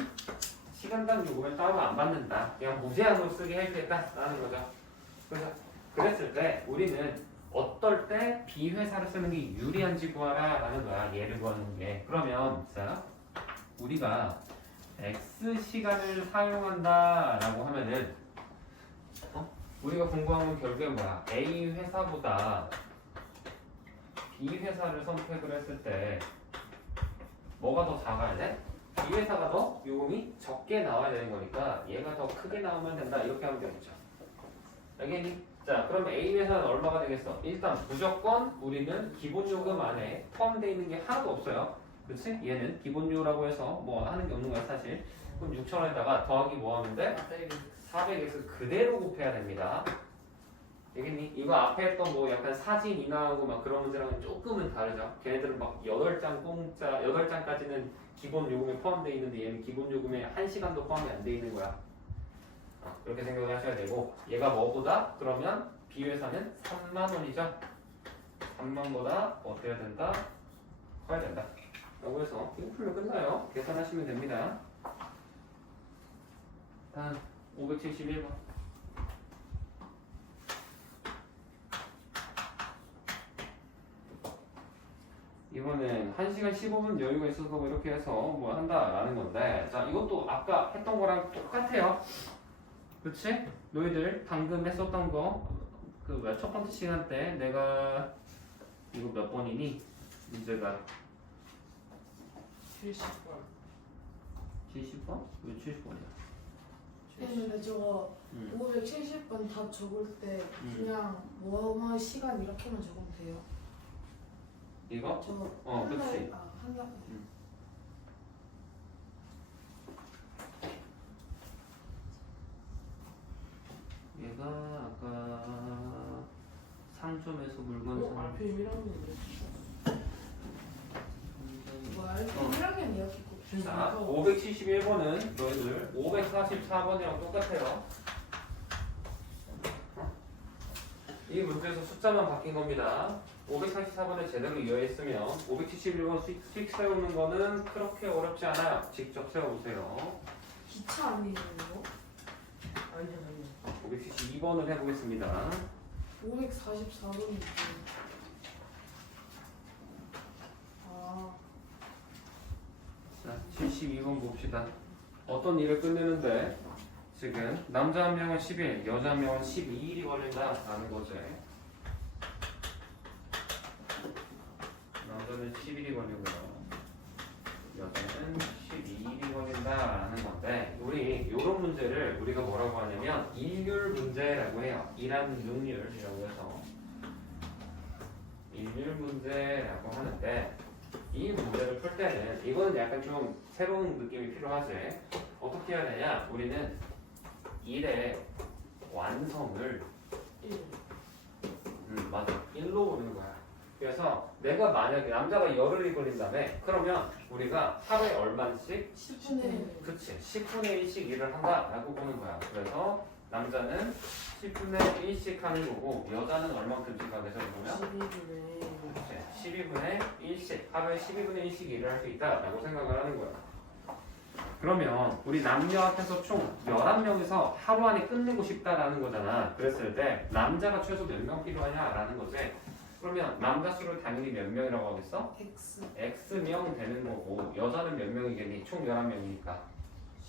시간당 요금을 따로 안 받는다. 그냥 무제한으로 쓰게 해주겠다라는 거죠. 그래서 그랬을 때 우리는 어떨 때 B 회사를 쓰는 게 유리한지 구하라라는 거야. 얘를 구하는 게. 그러면 자 우리가 X 시간을 사용한다라고 하면은 우리가 공부한 건 결국에 뭐야? A 회사보다 B 회사를 선택을 했을 때 뭐가 더 작아야 돼? B 회사가 더 요금이 적게 나와야 되는 거니까 얘가 더 크게 나오면 된다. 이렇게 하면 되겠죠. 알겠니? 자, 그럼 A 회사는 얼마가 되겠어? 일단 무조건 우리는 기본 요금 안에 포함되어 있는 게 하나도 없어요. 그렇지? 얘는 기본료라고 해서 뭐 하는 게 없는 거야 사실. 그럼 6,000원에다가 더하기 뭐 하면 돼? 400에서 그대로 곱해야 됩니다. 알겠니? 이거 앞에 했던 뭐 약간 사진 인화하고 막 그런 문제랑은 조금은 다르죠. 걔네들은 막 8장 공짜, 8장까지는 기본 요금에 포함되어 있는데 얘는 기본 요금에 1시간도 포함이 안 돼 있는 거야. 그렇게 생각을 하셔야 되고 얘가 뭐보다? 그러면 B 회사는 3만 원이죠. 3만보다 어떻게 해야 된다? 커야 된다. 라고 해서 이거 풀면 끝나요. 계산하시면 됩니다. 단 571번. 이거는 1시간 15분 여유가 있어서 뭐 이렇게 해서 뭐 한다라는 건데, 자 이것도 아까 했던 거랑 똑같아요. 그치? 너희들 방금 했었던 거 그 첫 번째 시간 때 내가 이거 몇 번이니? 문제가 70번. 70번? 왜 70번이야? 근데 저거 570번 다 적을 때 그냥 뭐뭐 시간 이렇게만 적으면 돼요. 이거? 저거 그치. 한 달. 얘가 아까 상점에서 물건 산 앞에 1학년인데. 뭐야? 1학년 이렇게 꼭. 자, 571번은 너희들 544번이랑 똑같아요. 이 문제에서 숫자만 바뀐 겁니다. 544번에 제대로 이어있으면 571번 수익 세우는 거는 그렇게 어렵지 않아요. 직접 세워보세요. 기차 아니에요 이거? 아니야. 572번을 해보겠습니다. 544번이 아 자, 72번 봅시다. 어떤 일을 끝내는데 지금 남자 한 명은 10일, 여자 한 명은 12일이 걸린다라는 거지. 남자는 10일이 걸리고요. 여자는 12일이 걸린다라는 건데, 우리 이런 문제를 우리가 뭐라고 하냐면 일률 문제라고 해요. 일한 능률이라고 해서 일률 문제라고 하는데, 이 문제를 풀 때는 이거는 약간 좀 새로운 느낌이 필요하지. 어떻게 해야 되냐? 우리는 일의 완성을 1. 맞아. 1로 보는 거야. 그래서 내가 만약에 남자가 열흘이 걸린다며, 그러면 우리가 하루에 얼마씩? 10분에 그치. 10분의 1씩 일을 한다라고 보는 거야. 그래서 남자는 10분의 1씩 하는 거고, 여자는 얼만큼씩 하겠어? 그러면? 12분의 1씩, 하루에 12분의 1씩 일을 할 수 있다라고 생각을 하는 거야. 그러면 우리 남녀 합해서 총 11명에서 하루 안에 끝내고 싶다라는 거잖아. 그랬을 때 남자가 최소 몇 명 필요하냐라는 거지. 그러면 남자 수를 당연히 몇 명이라고 하겠어? X X명 되는 거고, 여자는 몇 명이겠니? 총 11명이니까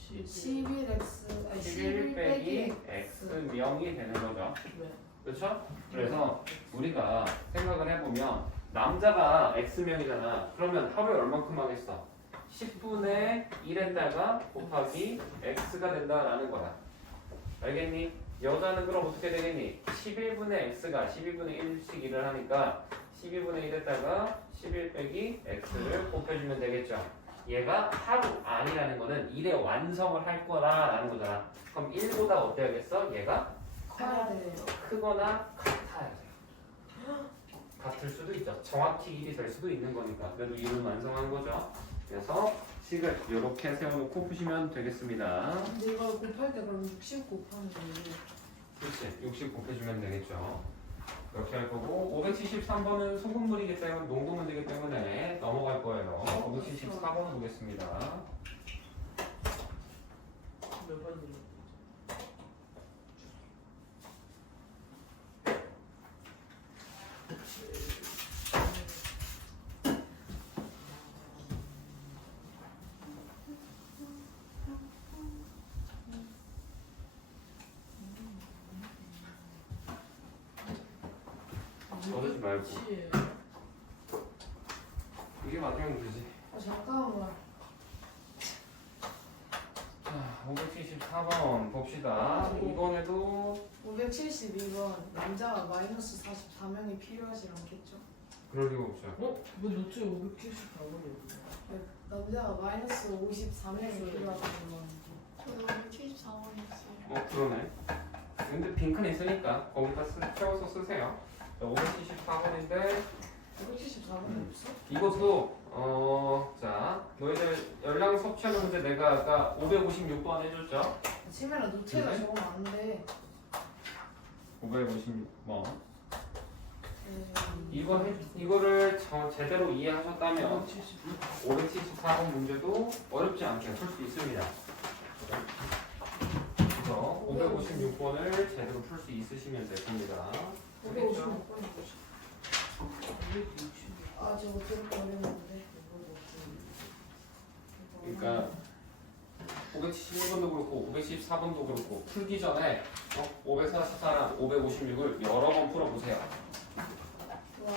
11X 11 빼기 X명이 되는 거죠. 네. 그렇죠? 그래서 우리가 생각을 해보면 남자가 X명이잖아. 그러면 하루에 얼만큼 하겠어? 10분의 1에다가 곱하기 X가 된다라는 거야. 알겠니? 여자는 그럼 어떻게 되겠니? 11분의 X가 12분의 1씩 일을 하니까 12분의 1에다가 11 빼기 X를 곱해주면 되겠죠. 얘가 하루 안이라는 거는 일의 완성을 할 거다라는 거잖아. 그럼 1보다 어때야겠어? 얘가 커야 돼요. 크거나 같아야 돼요. 같을 수도 있죠. 정확히 1이 될 수도 있는 거니까. 그래도 1은 완성한 거죠. 그래서 식을 이렇게 세워놓고 푸시면 되겠습니다. 근데 이걸 곱할 때 그럼 60 곱하면 돼요. 그렇지. 60 곱해주면 되겠죠. 이렇게 할 거고 573번은 소금물이기 때문에 농도문제이기 때문에 넘어갈 거예요. 574번 보겠습니다. 몇 번이요? 저러지 말고 치예요. 이게 맞으면 되지. 잠깐만. 자, 574번 봅시다. 이번에도 572번 남자가 마이너스 44명이 필요하지 않겠죠? 그럴 리가 없죠. 어? 왜 노트에 574번이에요? 남자가 마이너스 54명이 필요하다는 건 저도 174원이었어요. 그러네. 근데 빈칸 있으니까 거기다 채워서 쓰세요. 574번인데 574번이 없어? 이것도 자 너희들 열량 섭취하는 문제 내가 아까 556번 해줬죠? 치매는 노트에다 네. 적으면 안 돼. 556번 이거를 제대로 이해하셨다면 574번 문제도 어렵지 않게 풀 수 있습니다. 그래서 556번을 제대로 풀 수 있으시면 됩니다. 556번이 아 저거 들을 어렸는데. 그러니까 571번도 그렇고 514번도 그렇고 풀기 전에 544랑 556을 여러 번 풀어보세요. 와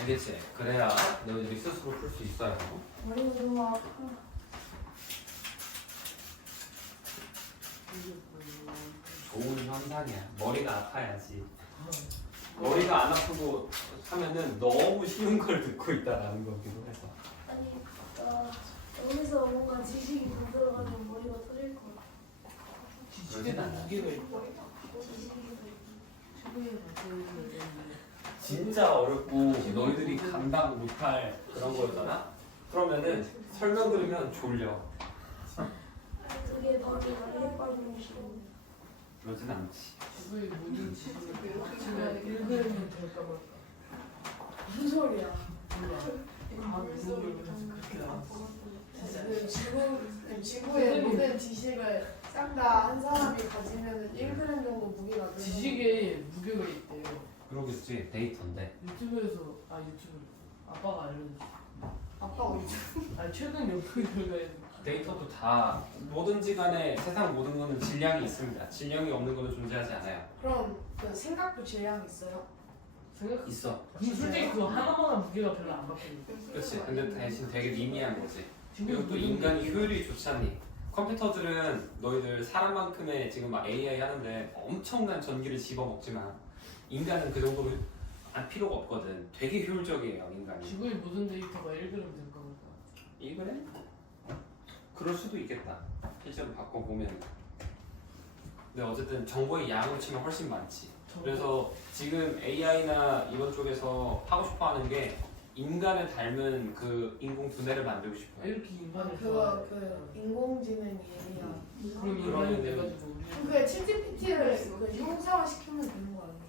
알겠지? 그래야 너희들이 스스로 풀 수 있어요. 머리가 너무 아파. 좋은 현상이야. 머리가 아파야지. 머리가 안 아프고 하면은 너무 쉬운 걸 듣고 있다라는 거기도 해서. 아니, 여기서 뭔가 지식이 더 들어가면 머리가 터질 것 같아. 지식에 무게가 있고 지식이 최고의 맞춰주는 진짜 어렵고 너희들이 감당 못할 그런 거였잖아? 그러면은 설명 들으면 졸려. 그게 머리 많이 빠지는 시간. 그러진 않지. 최고의 모든 지식을 제가 읽으면 될까 말까. 무슨 소리야? 몰라. 무슨 걸 그래서 그렇게 나왔어. 지구의 모든 지식을 싹 다 한 사람이 가지면 1g 정도 무게가 되는 지식에 무게가 있대요. 그러겠지. 데이터인데. 유튜브 아빠가 알려줬어. 아빠가 있죠. 아니 최근 연구 결과에 데이터도 다 뭐든지 간에 세상 모든 거는 질량이 있습니다. 질량이 없는 거는 존재하지 않아요. 그럼 그 생각도 질량이 있어요? 생각. 있어. 근데 솔직히 그 하나만한 무게가 별로 안 바뀌는 거. 그렇지. 근데 대신 되게 미미한 거지. 지금 그리고 또 인간이 효율이 좋지 않니? 컴퓨터들은 너희들 사람만큼의 지금 막 AI 하는데 엄청난 전기를 집어먹지만 인간은 그 정도로 안 필요가 없거든. 되게 효율적이에요, 인간이. 지구의 모든 데이터가 1g 될까 말까. 이거래? 그럴 수도 있겠다. 실제로 바꿔보면. 근데 어쨌든 정보의 양으로 치면 훨씬 많지. 그래서 지금 AI나 이런 쪽에서 하고 싶어 하는 게 인간을 닮은 그 인공 두뇌를 만들고 왜 싶어요. 이렇게 인간을 그거 좋아해? 그 인공지능이 아니야. 그럼 인간이 그러면은 돼가지고 그 챗GPT를 그 형상화 시키면 되는 거 아니에요?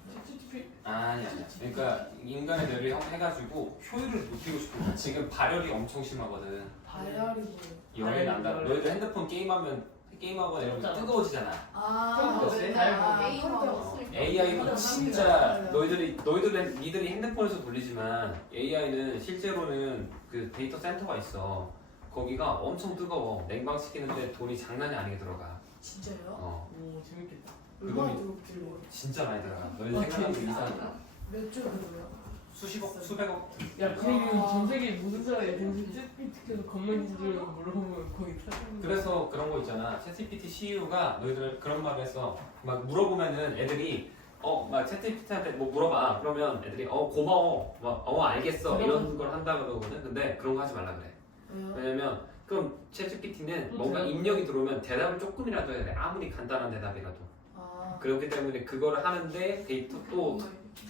아니야. 그러니까 인간의 뇌를 해가지고 효율을 높이고 싶은 거야. 지금 발열이 엄청 심하거든. 발열이 뭐예요? 열이 난다. 너희들 핸드폰 게임하거나 이러면 뜨거워지잖아. 아, 컴퓨터 네. 잘 아, 게임 컴퓨터. 하고 AI도 진짜 니들이 핸드폰에서 돌리지만 AI는 실제로는 그 데이터 센터가 있어. 거기가 엄청 뜨거워. 냉방 시키는데 돈이 장난이 아니게 들어가. 진짜요? 어. 오 재밌겠다. 얼마나 그거는 들었길래? 진짜 많이 들어가. 너희 생각하는 게 이상하다. 몇 주고요? 수십억, 수백억. 야 그리고 전 세계 모든 사람이 챗GPT에서 건물주를 물어보면 거의 찾는 그래서 그런 거 있잖아. 챗GPT CEO가 너희들 그런 말을 했어. 막 물어보면은 애들이 막 챗GPT한테 뭐 물어봐. 그러면 애들이 고마워. 막 알겠어. 이런 걸 한다 그러거든. 근데 그런 거 하지 말라 그래. 왜요? 왜냐면 그럼 챗GPT는 또 뭔가 대답을 입력이 들어오면 대답을 조금이라도 해야 돼. 아무리 간단한 대답이라도. 아. 그렇기 때문에 그거를 하는데 데이터 또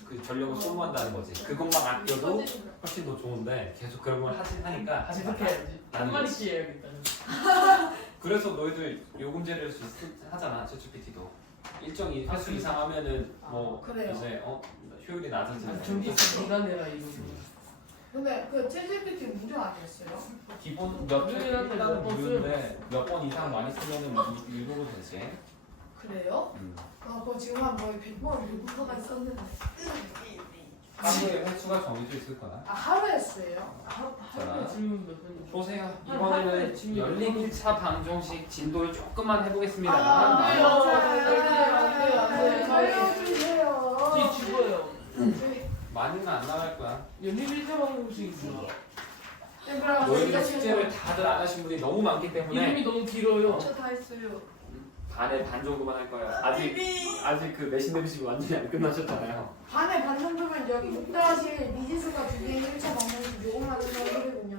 그 전력을 소모한다는 거지. 그것만 아껴도 훨씬 더 좋은데 계속 그런 걸 하니까 하지 마. 계속해야지 한 나는 마리씩 해야겠다. 그래서 너희들 요금제를 하잖아. 챗GPT도 일정 횟수 이상 하면은 뭐 그래요. 이제 효율이 낮아지는 전기 중단해라 이거. 근데 그 챗GPT 무료 아니었어요? 기본 몇 무료긴 한데 일단은 몇번 무료인데 몇 번 이상 많이 쓰면은 유료로 되지. 그래요? 그거 지금 한 거의 100번 유료가 있었는데. 하루에 횟수가 정해져 있을 거야. 아 하루에 쓰예요? 하루에 질문 몇 번? 보세요. 하루에 이번에는 질문 연립 1차 방정식 진도를 조금만 해보겠습니다. 아, 네, 알려주세요. 뒤 죽어요. 많이는 안 나갈 거야. 연립 1차 방정식이 뭐야? 너희들 숙제를 다들 안 하신 분이 너무 많기 때문에 이름이 너무 길어요. 저다 했어요. 반에 반 정도만 할 거야. 아직 그 내신 내비식 완전히 안 끝나셨잖아요. 반에 반 정도면 여기 6-1 미지수가 2개의 1차 방정식 요거만 하는 거거든요.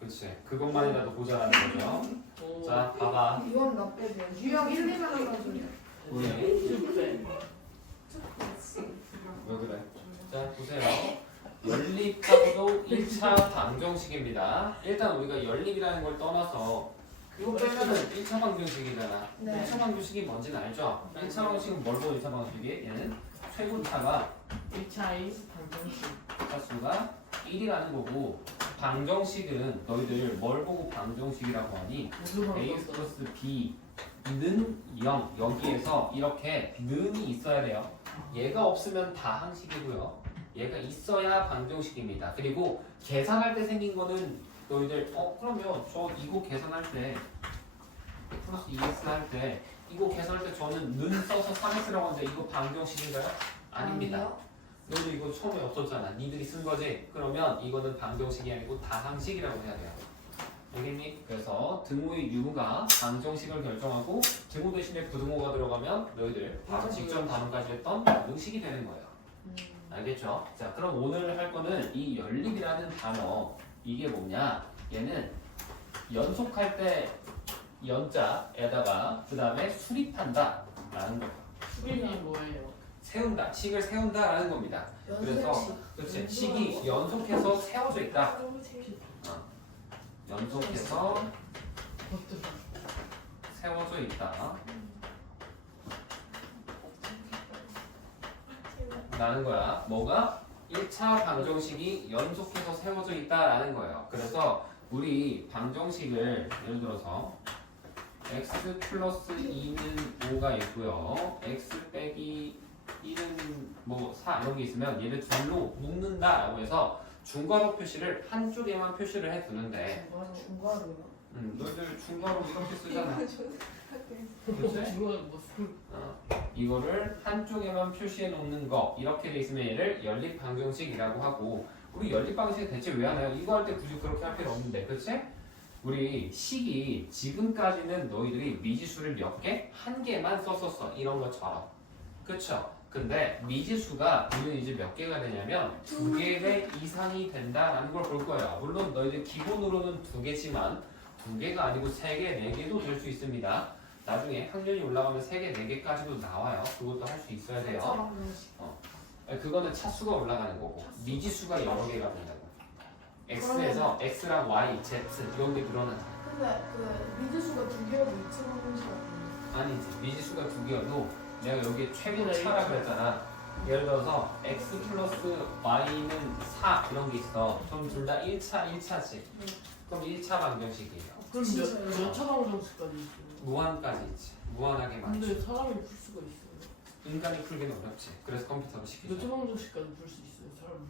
그렇지. 그것만이라도 보자라는 거죠. 오. 자, 봐봐. 이건 나쁘죠. 유형 1, 2만 하는 소리야. 왜 그래? 자, 보세요. 연립하고도 1차 방정식입니다. 일단 우리가 연립이라는 걸 떠나서 이거 빼면은 1차 방정식이잖아. 네. 1차 방정식이 뭔지는 알죠? 1차 방정식은 뭘 보고 1차 방정식이? 얘는 최고차가 1차인 방정식. 차수가 1이라는 거고 방정식은 너희들 뭘 보고 방정식이라고 하니? 무슨 ax 방정식? 플러스 b는 0 여기에서 이렇게 는이 있어야 돼요. 얘가 없으면 다 항식이고요. 얘가 있어야 방정식입니다. 그리고 계산할 때 생긴 거는 너희들 그러면 저 이거 계산할 때 플러스 2x 할 때 이거 계산할 때 저는 는 써서 3x라고 하는데 이거 방정식인가요? 아닙니다. 너희들 이거 처음에 없었잖아. 니들이 쓴 거지? 그러면 이거는 방정식이 아니고 다항식이라고 해야 돼요. 알겠니? 그래서 등호의 유무가 방정식을 결정하고 등호 대신에 부등호가 들어가면 너희들 바로 직전 단원까지 했던 방정식이 되는 거예요. 알겠죠? 자, 그럼 오늘 할 거는 이 연립이라는 단어 이게 뭐냐? 얘는 연속할 때 연자에다가 그 다음에 수립한다 라는 거예요. 수빈이 뭐예요? 세운다, 식을 세운다라는 겁니다. 그래서 그렇지, 식이 연속해서 세워져 있다. 연속해서 세워져 있다. 라는 거야. 뭐가? 1차 방정식이 연속해서 세워져 있다라는 거예요. 그래서 우리 방정식을 예를 들어서 x 플러스 2는 5가 있고요. x 빼기 1은 뭐 4 이런 게 있으면 얘를 둘로 묶는다라고 해서 중괄호 표시를 한쪽에만 표시를 해두는데 중괄호요? 너희들 중괄호 이렇게 쓰잖아. 그치? 이거 무슨 이거를 한쪽에만 표시해 놓는 거 이렇게 돼 있으면 얘를 연립 방정식이라고 하고 우리 연립 방정식 대체 왜 하나요? 이거 할 때 굳이 그렇게 할 필요 없는데 그치? 우리 식이 지금까지는 너희들이 미지수를 몇 개? 한 개만 썼었어 이런 것처럼 그쵸? 근데 미지수가 우리는 이제 몇 개가 되냐면 2개 이상이 된다라는 걸 볼 거예요. 물론 너희들 기본으로는 2개지만 2개가 아니고 3개, 4개도 될 수 있습니다. 나중에 학년이 올라가면 3개, 4개까지도 나와요. 그것도 할 수 있어야 돼요. 그거는 차수가 올라가는 거고 미지수가 여러 개가 된다고. X에서 X랑 Y, Z 이런 게 늘어나잖아. 근데 그 미지수가 2개여도 2차 방정식 아니지. 미지수가 2개여도 내가 여기 최고차라 그랬잖아. 예를 들어서 X 플러스 Y는 4 이런 게 있어. 그럼 둘 다 1차지. 그럼 1차 방정식이에요. 그럼 진짜요? 몇차 방정식까지 있어요? 무한까지 있지. 무한하게 많지. 근데 사람이 풀 수가 있어요. 인간이 풀기는 어렵지. 그래서 컴퓨터로 시키죠. 몇차 방정식까지 풀 수 있어요, 사람들?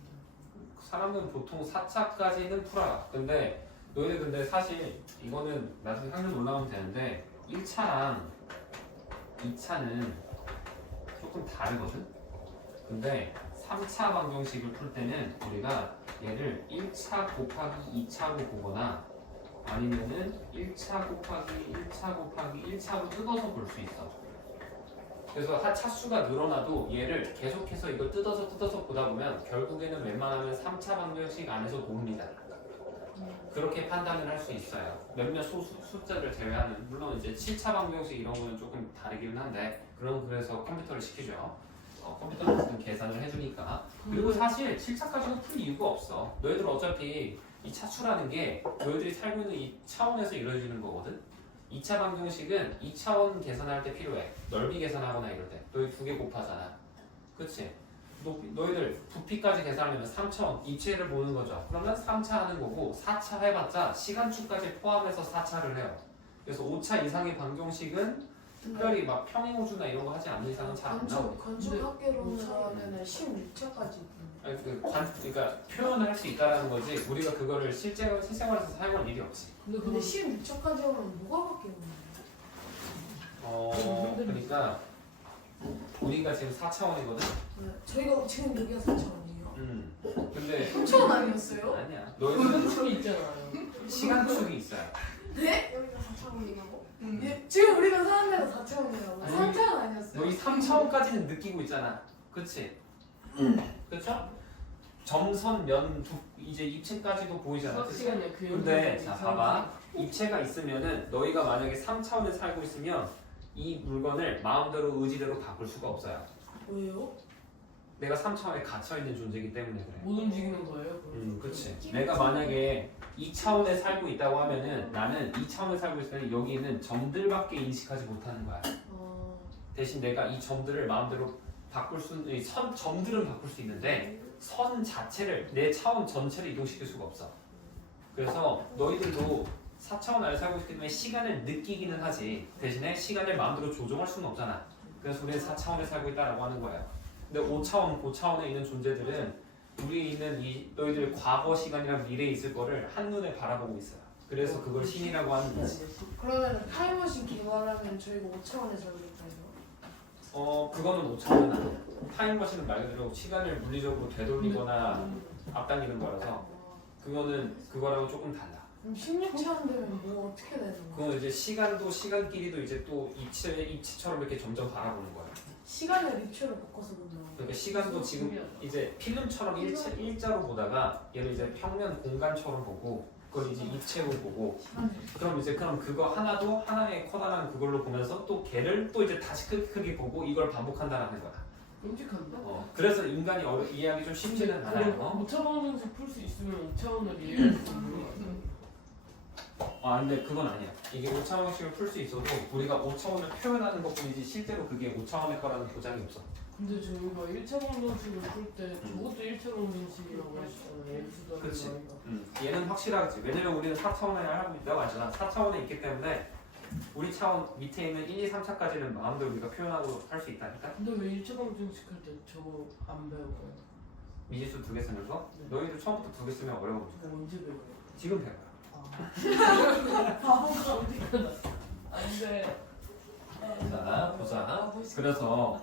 사람은 보통 4차까지는 풀어요. 근데 너희들 근데 사실 이거는 나중에 학년 올라오면 되는데 1차랑 2차는 조금 다르거든. 근데 3차 방정식을 풀 때는 우리가 얘를 1차 곱하기 2차로 보거나 아니면은 1차 곱하기 1차 곱하기 1차로 뜯어서 볼 수 있어. 그래서 차수가 늘어나도 얘를 계속해서 이걸 뜯어서 보다 보면 결국에는 웬만하면 3차 방정식 안에서 봅니다. 그렇게 판단을 할 수 있어요. 몇몇 숫자를 제외하는. 물론 이제 7차 방정식 이런 거는 조금 다르기는 한데 그래서 컴퓨터를 시키죠. 컴퓨터로 무슨 계산을 해주니까. 그리고 사실 7차까지는 풀 이유가 없어. 너희들 어차피 이 차수라는 게 너희들이 살고 있는 이 차원에서 이루어지는 거거든. 2차 방정식은 2차원 계산할 때 필요해. 넓이 계산하거나 이럴 때. 너희 두 개 곱하잖아. 그치? 너희들 부피까지 계산하려면 3차원 입체를 보는 거죠. 그러면 3차 하는 거고 4차 해봤자 시간축까지 포함해서 4차를 해요. 그래서 5차 이상의 방정식은 특별히 막 평행우주나 이런 거 하지 않는 이상은 잘 안 나오고. 건축학개론으로는 16차까지 그러니까 표현을 할 수 있다라는 거지. 우리가 그거를 실생활에서 사용할 일이 없지. 근데 16차까지 하면 뭐가 바뀌는 거예요? 그러니까 우리가 지금 4차원이거든. 네. 저희가 지금 여기가 4차원이에요? 근데 3차원 아니었어요? 아니야. 너희들은 축이 있잖아요. 시간축이 있어요. 네? 여기가 4차원이라고? 예, 지금 우리가 사는 데가 4차원이라고. 아니, 3차원 아니었어요? 너희 3차원까지는 느끼고 있잖아. 그치? 그쵸? 점선, 면, 이제 입체까지도 보이잖아. 수학 그치? 시간에 그 근데 영상이 자 이상하지. 봐봐. 입체가 있으면은 너희가 만약에 3차원에 살고 있으면 이 물건을 마음대로 의지대로 바꿀 수가 없어요. 왜요? 내가 3차원에 갇혀있는 존재이기 때문에 그래. 못 움직이는 거예요? 그치. 내가 만약에 2차원에 살고 있다고 하면은 나는 2차원에 살고 있을 때는 여기 있는 점들밖에 인식하지 못하는 거야. 대신 내가 이 점들을 마음대로 바꿀 점들은 바꿀 수 있는데 선 자체를 내 차원 전체를 이동시킬 수가 없어. 그래서 너희들도 4차원 안에 살고 있기 때문에 시간을 느끼기는 하지 대신에 시간을 마음대로 조정할 수는 없잖아. 그래서 우리는 4차원에 살고 있다라고 하는 거예요. 근데 5차원, 고차원에 있는 존재들은 우리 있는 이 너희들 과거 시간이랑 미래에 있을 거를 한눈에 바라보고 있어요. 그래서 그걸 신이라고 하는 거지. 그러면 타임머신 개발하면 저희가 5차원에 살고 있다요? 그거는 5차원은 아니야. 타임머신은 말 그대로 시간을 물리적으로 되돌리거나 앞당기는 거라서 그거는 그거랑은 조금 달라. 그럼 16차원 되면 뭐 어떻게 되는 거예요? 그건 이제 시간도 시간끼리도 이제 또 입체처럼 이렇게 점점 바라보는 거야. 시간을 입체로 바꿔서 본다고. 그러니까 시간도 지금 이제 필름처럼 일자로 보다가 얘를 이제 평면 공간처럼 보고 그걸 이제 입체로 보고 그럼 그거 하나도 하나의 커다란 그걸로 보면서 또 걔를 또 이제 다시 크게 보고 이걸 반복한다는 거야. 끔찍한데? 그래서 인간이 이해하기 좀 쉽지는 않아요. 5차 방정식 풀 수 있으면 5차원을 이해할 수 있는 거 같은데. 근데 그건 아니야. 이게 5차원식을 풀 수 있어도 우리가 5차원을 표현하는 것뿐이지 실제로 그게 5차원일 거라는 보장이 없어. 근데 저희가 1차 방정식을 풀 때 저것도 1차 방정식이라고 했잖아요. 그치. 얘는 확실하지. 왜냐면 우리는 4차원에 하고 있다고 하잖아. 4차원에 있기 때문에 우리 차원 밑에 있는 1, 2, 3차까지는 마음대로 우리가 표현하고 할 수 있다니까. 근데 왜 1차 방정식 할 때 저거 안 배워요? 미지수 2개 쓰는 거? 네. 너희들 처음부터 2개 쓰면 어려워. 그거 언제 배워요? 지금 배워요. 바보가 어디가 안돼. 자, 보자. 그래서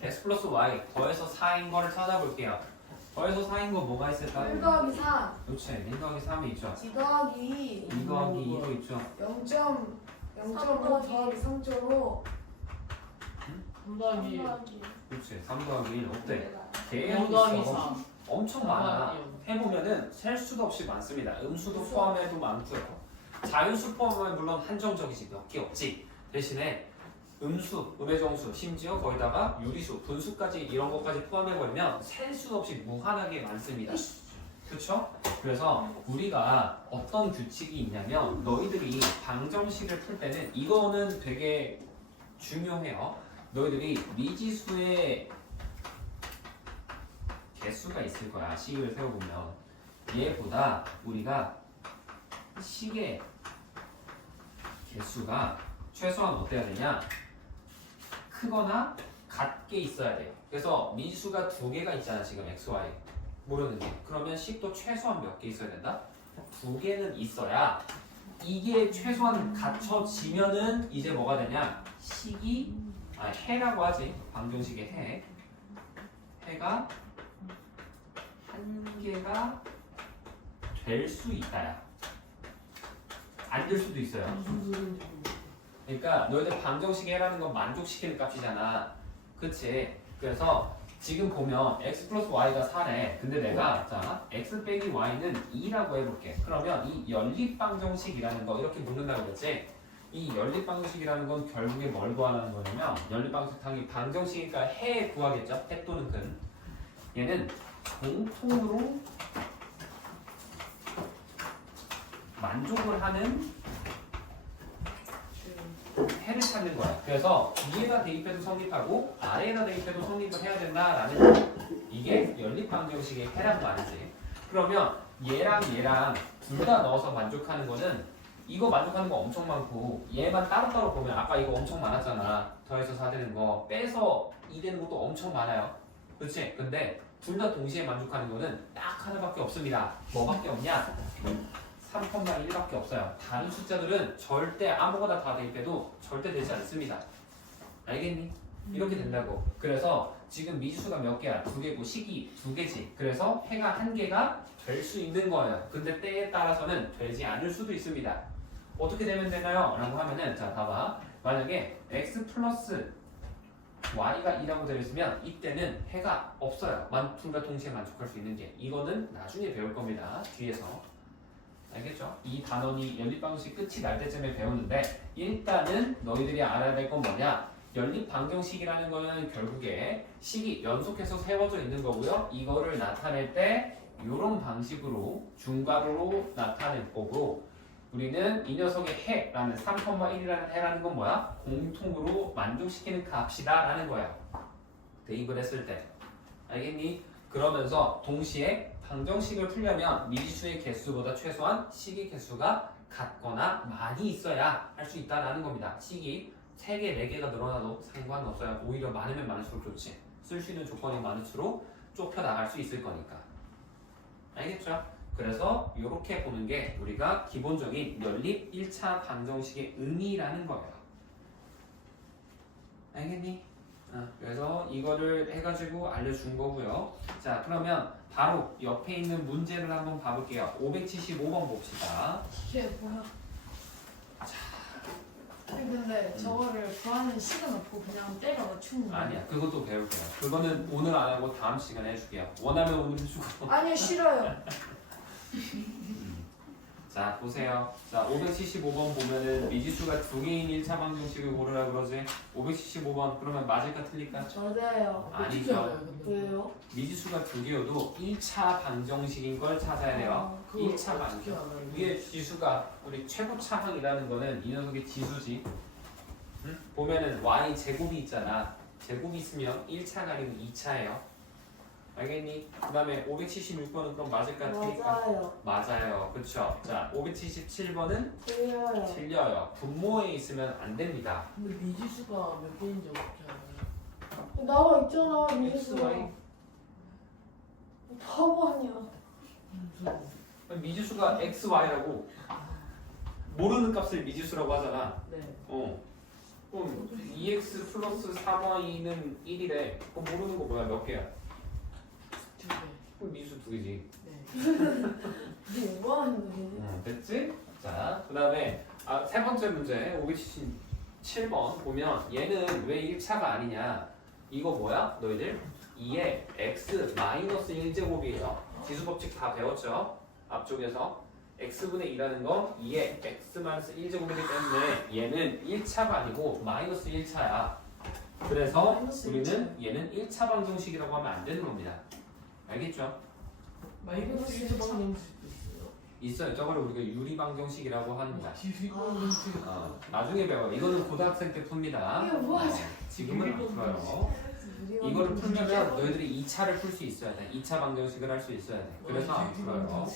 x 플러스 y 더해서 4인 거를 찾아볼게요. 더해서 4인 거 뭐가 있을까? 1 더하기 4, 그렇지. 1 더하기 3이 있죠. 2 더하기 2 더하기 2도 있죠. 0.5 더하기 3.5, 3 더하기 그렇지. 3 더하기 1 어때? 0 계속 더하기 있어. 4 엄청 많아. 해보면은 셀 수도 없이 많습니다. 음수도 포함해도 많고요. 자연수 포함하면 물론 한정적이지 몇 개 없지. 대신에 음수, 음의 정수, 심지어 거기다가 유리수, 분수까지 이런 것까지 포함해버리면 셀 수 없이 무한하게 많습니다. 그렇죠? 그래서 우리가 어떤 규칙이 있냐면 너희들이 방정식을 풀 때는 이거는 되게 중요해요. 너희들이 미지수의 개수가 있을 거야. 식을 세워보면 얘보다 우리가 식의 개수가 최소한 어때야 되냐? 크거나 같게 있어야 돼요. 그래서 미지수가 2개가 있잖아. 지금 x, y 모르는 게. 그러면 식도 최소한 몇 개 있어야 된다? 2개는 있어야 이게 최소한 갖춰지면은 이제 뭐가 되냐? 식이 해라고 하지. 방정식의 해. 해가 한 개가 될 수 있다야. 안 될 수도 있어요. 무슨 소리인지 모르겠어. 그러니까 너희들 방정식의 해라는 건 만족시키는 값이잖아. 그치? 그래서 지금 보면 x 플러스 y가 4래. 근데 내가 자 x 빼기 y는 2라고 해볼게. 그러면 이 연립방정식이라는 거 이렇게 묻는다고 그랬지? 이 연립방정식이라는 건 결국에 뭘 구하라는 거냐면 연립방정식 당연히 방정식이니까 해 구하겠죠? 해 또는 근. 얘는 공통으로 만족을 하는 해를 찾는 거야. 그래서 위에다 대입해도 성립하고 아래에다 대입해도 성립을 해야 된다라는 이게 연립방정식의 해란 말이지. 그러면 얘랑 둘 다 넣어서 만족하는 거는 이거 만족하는 거 엄청 많고 얘만 따로따로 보면 아까 이거 엄청 많았잖아. 더해서 4 되는 거 빼서 2 되는 것도 엄청 많아요. 그렇지? 근데 둘 다 동시에 만족하는 거는 딱 하나밖에 없습니다. 뭐밖에 없냐? 3,1밖에 없어요. 다른 숫자들은 절대 아무거나 다 대입해도 절대 되지 않습니다. 알겠니? 이렇게 된다고. 그래서 지금 미지수가 몇 개야? 2개고 식이 2개지. 그래서 해가 1개가 될 수 있는 거예요. 근데 때에 따라서는 되지 않을 수도 있습니다. 어떻게 되면 되나요? 라고 하면은 자 봐봐. 만약에 x 플러스 y가 2라고 되어 있으면 이때는 해가 없어요. 둘 다 동시에 만족할 수 있는 게. 이거는 나중에 배울 겁니다. 뒤에서. 알겠죠? 이 단원이 연립방정식 끝이 날 때쯤에 배우는데 일단은 너희들이 알아야 될 건 뭐냐? 연립방정식이라는 거는 결국에 식이 연속해서 세워져 있는 거고요. 이거를 나타낼 때 이런 방식으로 중괄호로 나타낼 거고 우리는 이 녀석의 해라는 3,1이라는 해라는 건 뭐야? 공통으로 만족시키는 값이다 라는 거야. 대입을 했을 때. 알겠니? 그러면서 동시에 방정식을 풀려면 미지수의 개수보다 최소한 식의 개수가 같거나 많이 있어야 할 수 있다는 겁니다. 식이 3개, 4개가 늘어나도 상관없어요. 오히려 많으면 많을수록 좋지. 쓸 수 있는 조건이 많을수록 좁혀 나갈 수 있을 거니까. 알겠죠? 그래서 이렇게 보는 게 우리가 기본적인 연립 1차 방정식의 의미라는 거예요. 알겠니? 그래서 이거를 해가지고 알려준 거고요. 자, 그러면 바로 옆에 있는 문제를 한번 봐볼게요. 575번 봅시다. 이게 뭐야? 근데 저거를 구하는 시간 없고 그냥 때가 맞추는 거야. 아니야, 그것도 배울게요. 그거는 오늘 안 하고 다음 시간에 해줄게요. 원하면 오늘 해주고. 아니요, 싫어요. 자, 보세요. 자, 575번 보면은 미지수가 2개인 1차 방정식을 고르라 그러지. 575번 그러면 맞을까 틀릴까? 맞아요. 어떻게 알아요, 아니죠. 근데? 왜요? 미지수가 2개여도 1차 방정식인 걸 찾아야 돼요. 그거 1차 어떻게 방정. 알아요? 위에 지수가 우리 최고 차항이라는 거는 이 녀석의 지수지. 응? 보면은 y 제곱이 있잖아. 제곱이 있으면 1차가 아니고 2차예요. 알겠니? 그 다음에 576번은 그럼 맞을까 틀릴까? 맞아요. 맞아요. 그쵸? 자, 577번은 틀려요. 틀려요. 분모에 있으면 안 됩니다. 근데 미지수가 몇 개인지 어떻게 알아요? 나와 있잖아, X, 미지수가. Y. 바보 아니야. 무슨 미지수가 x, y라고 모르는 값을 미지수라고 하잖아. 네. 그럼 2x 플러스 3y는 1이래. 그럼 모르는 거 뭐야? 몇 개야? 2개. 그럼 미지수 2개지. 네. 뭐 하는 거지? 됐지? 자, 그 다음에 세 번째 문제 577번 보면 얘는 왜 1차가 아니냐? 이거 뭐야? 너희들? 2에 x 마이너스 1제곱이에요. 지수법칙 다 배웠죠? 앞쪽에서 x분의 2라는 건 2에 x 마이너스 1제곱이기 때문에 얘는 1차가 아니고 마이너스 1차야. 그래서 마이너스 우리는 얘는 1차 방정식이라고 하면 안 되는 겁니다. 알겠죠? 마이너스 1차 방정식도 있어요? 있어요. 저거를 우리가 유리 방정식이라고 합니다. 방정식. 나중에 배워요. 이거는 고등학생 때 풉니다. 이게 뭐야? 지금은 안 풀어요. 이거를 풀려면 너희들이 2차를 풀 수 있어야 돼. 2차 방정식을 할 수 있어야 돼. 그래서 안 풀어요.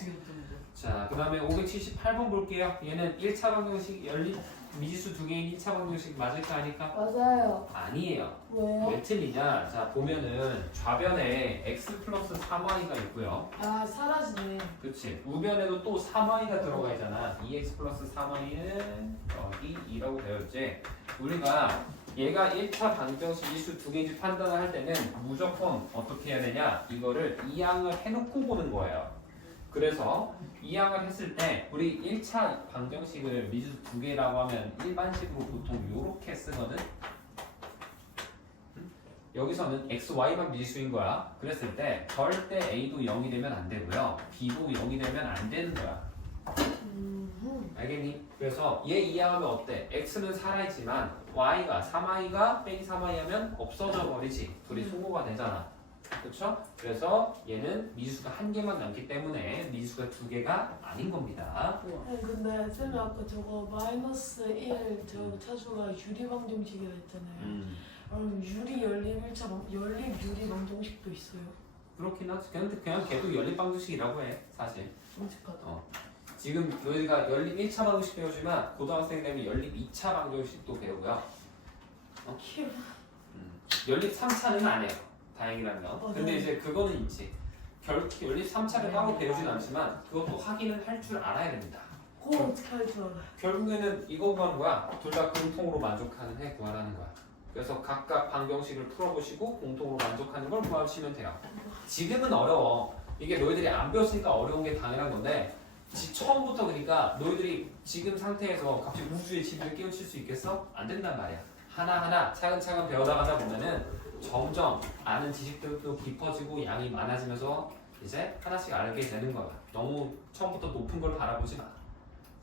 자, 그 다음에 578번 볼게요. 얘는 1차 방정식 연립 미지수 2개인 1차 방정식 맞을까 아닐까? 맞아요. 아니에요. 왜요? 왜 틀리냐? 자, 보면은 좌변에 x 플러스 3y가 있고요. 아, 사라지네. 그치? 우변에도 또 3y가 들어가 있잖아. 2x 플러스 3y는 여기 2라고 되어 있지. 우리가 얘가 1차 방정식 미수 두 개인지 판단을 할 때는 무조건 어떻게 해야 되냐? 이거를 이항을 해놓고 보는 거예요. 그래서 이항을 했을 때 우리 1차 방정식을 미수 두 개라고 하면 일반식으로 보통 이렇게 쓰거든. 여기서는 x, y만 미수인 거야. 그랬을 때 절대 a도 0이 되면 안 되고요. b도 0이 되면 안 되는 거야. 알겠니? 그래서 얘 이해하면 어때? x는 살아있지만 y가 3i가 빼기 3i 하면 없어져 버리지. 둘이 소모가 되잖아. 그렇죠? 그래서 얘는 미수가 한 개만 남기 때문에 미수가 두 개가 아닌 겁니다. 네, 근데 쌤이 아까 저거 -1 저 차수가 유리방정식이라 했잖아요. 그럼 유리 연립 1차 연립 유리 방정식도 있어요? 그렇긴 하지. 그냥 걔도 연립방정식이라고 해. 사실. 끔찍하다. 지금 저희가 연립 1차 방정식 배우지만 고등학생 되면 연립 2차 방정식도 배우고요. 연립 3차는 안 해요. 다행이라면. 근데 네. 이제 그거는 있지. 연립 3차를 따로 배우진 않지만 그것도 확인을 할 줄 알아야 됩니다. 그거 어떻게 할 줄 알아요? 결국에는 이거 구하는 거야. 둘 다 공통으로 만족하는 해 구하라는 거야. 그래서 각각 방정식을 풀어보시고 공통으로 만족하는 걸 구하시면 돼요. 지금은 어려워. 이게 너희들이 안 배웠으니까 어려운 게 당연한 건데 처음부터 그러니까 너희들이 지금 상태에서 갑자기 우주의 진리를 깨우칠 수 있겠어? 안 된단 말이야. 하나하나 차근차근 배워나가다 보면은 점점 아는 지식들도 깊어지고 양이 많아지면서 이제 하나씩 알게 되는 거야. 너무 처음부터 높은 걸 바라보지 마.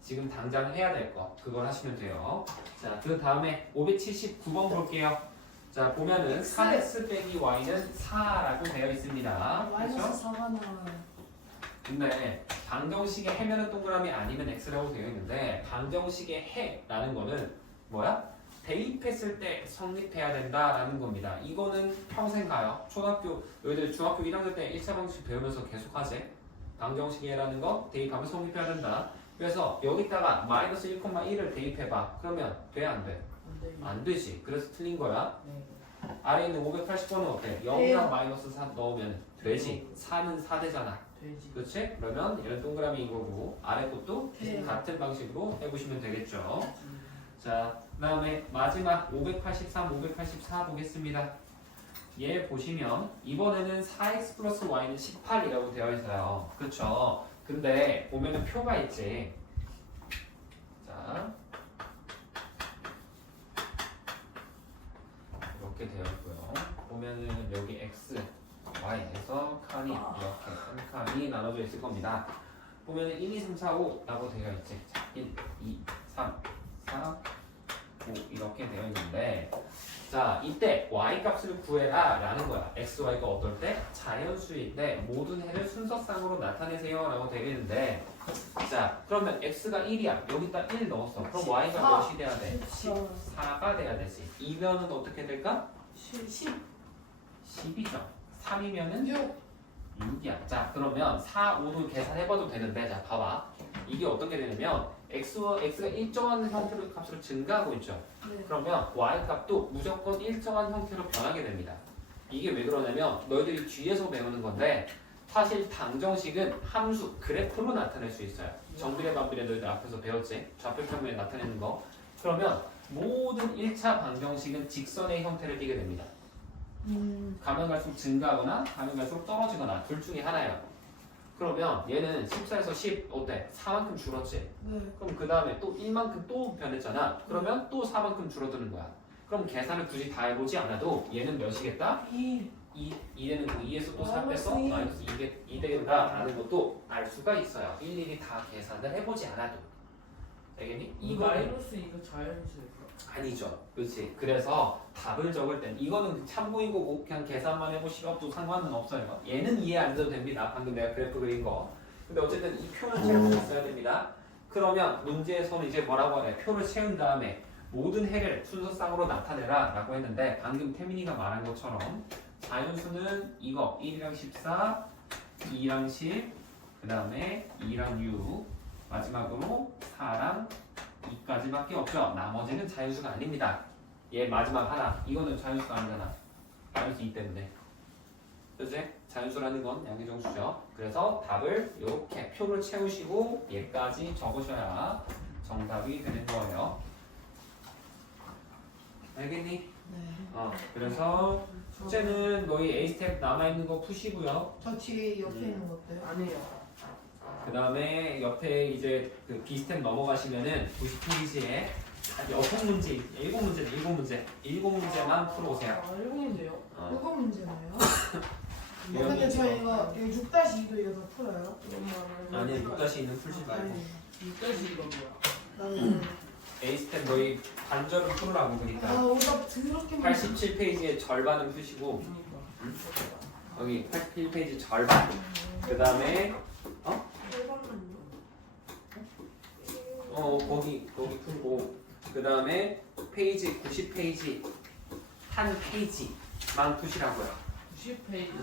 지금 당장 해야 될 거 그걸 하시면 돼요. 자, 그 다음에 579번 볼게요. 자, 보면은 4x 빼기 y는 4라고 되어 있습니다. 그렇죠? -4가 나와요. 근데 방정식의 해면은 동그라미 아니면 x라고 되어 있는데 방정식의 해라는 거는 뭐야? 대입했을 때 성립해야 된다라는 겁니다. 이거는 평생 가요. 초등학교, 너희들 중학교 1학년 때 1차 방정식 배우면서 계속 하지. 방정식의 해라는 거 대입하면 성립해야 된다. 그래서 여기다가 -1,1을 대입해봐. 그러면 돼? 안 돼? 안 되지. 그래서 틀린 거야. 아래 있는 580번은 어때? 0이랑 -4 넣으면 되지. 4는 4대잖아. 돼지. 그렇지? 그러면 얘는 동그라미인 거고 아래 것도 네. 같은 방식으로 해보시면 되겠죠. 자, 그 다음에 마지막 583, 584 보겠습니다. 얘 보시면 이번에는 4x 플러스 y는 18이라고 되어 있어요. 그렇죠? 근데 보면은 표가 있지. 자, 이렇게 되어 있고요. 보면은 여기 x, y에서 칸이 이렇게 3칸이 나눠져 있을 겁니다. 보면은 1, 2, 3, 4, 5라고 되어 있지. 자, 1, 2, 3, 4, 5 이렇게 되어 있는데 자, 이때 y 값을 구해라 라는 거야. x, y가 어떨 때? 자연수일 때 모든 해를 순서상으로 나타내세요 라고 되어 있는데 자, 그러면 x가 1이야. 여기다 1 넣었어. 그럼 y가 몇이 돼야 돼? 14가 돼야 되지. 2면은 어떻게 될까? 10, 10이죠. 3이면은 6. 6이야. 자, 그러면 4, 5도 계산해봐도 되는데 자, 봐봐. 이게 어떤 게 되냐면 x가 일정한 형태로 값으로 증가하고 있죠. 네. 그러면 y 값도 무조건 일정한 형태로 변하게 됩니다. 이게 왜 그러냐면 너희들이 뒤에서 배우는 건데 사실 방정식은 함수, 그래프로 나타낼 수 있어요. 정비례 반비례 너희들 앞에서 배웠지? 좌표평면에 나타내는 거. 그러면 모든 1차 방정식은 직선의 형태를 띠게 됩니다. 가면 갈수록 증가하거나 가면 갈수록 떨어지거나 둘 중에 하나예요. 그러면 얘는 14에서 10 어때? 4만큼 줄었지? 네. 그럼 그 다음에 또 1만큼 또 변했잖아. 그러면 또 4만큼 줄어드는 거야. 그럼 계산을 굳이 다 해보지 않아도 얘는 몇이겠다? 2. 2되는 거 2에서 또 4 빼서 -2. 마이너스 2 되겠다라는 것도 알 수가 있어요. 일일이 다 계산을 해보지 않아도. 알겠니? 이 마이너스 이거 자연수일까? 아니죠. 그렇지. 그래서 답을 적을 땐 이거는 참고인 거고 그냥 계산만 해보시어도 상관은 없어요. 얘는 이해 안 해도 됩니다. 방금 내가 그래프 그린 거. 근데 어쨌든 이 표는 채울 수 있어야 됩니다. 그러면 문제에서는 이제 뭐라고 하냐? 표를 채운 다음에 모든 해를 순서상으로 나타내라 라고 했는데 방금 태민이가 말한 것처럼 자연수는 이거 1이랑 14, 2랑 10, 그 다음에 2랑 6, 마지막으로 4랑 2까지밖에 없죠. 나머지는 자연수가 아닙니다. 얘 마지막 하나, 이거는 자연수가 아니잖아. 마이너스 2 때문에. 그치? 자연수라는 건 양의정수죠. 그래서 답을 이렇게 표를 채우시고 얘까지 적으셔야 정답이 되는 거예요. 알겠니? 네. 그래서 숙제는 너희 A 스텝 남아있는 거 푸시고요. 저 뒤에 옆에 있는 거 어때요? 아니에요. 그 다음에 옆에 이제 그 B 스텝 넘어가시면은 90페이지에 6문제, 7문제만 풀어오세요. 아, 1번인데요. 이거 문제나요? 여기 근데 저 이거 6-2도 이거 다 풀어요? 아니 6-2는 풀지 말고 아니, 6-2가 뭐야? 나는 A 스텝 너희 반절은 풀으라고 아 그러니까 오답 더럽게 많아. 87페이지의 절반은 푸시고 그러니까. 여기 81페이지 절반 그 다음에 거기 풀고 그 다음에 페이지 90페이지 한 페이지만 푸시라고요. 90페이지.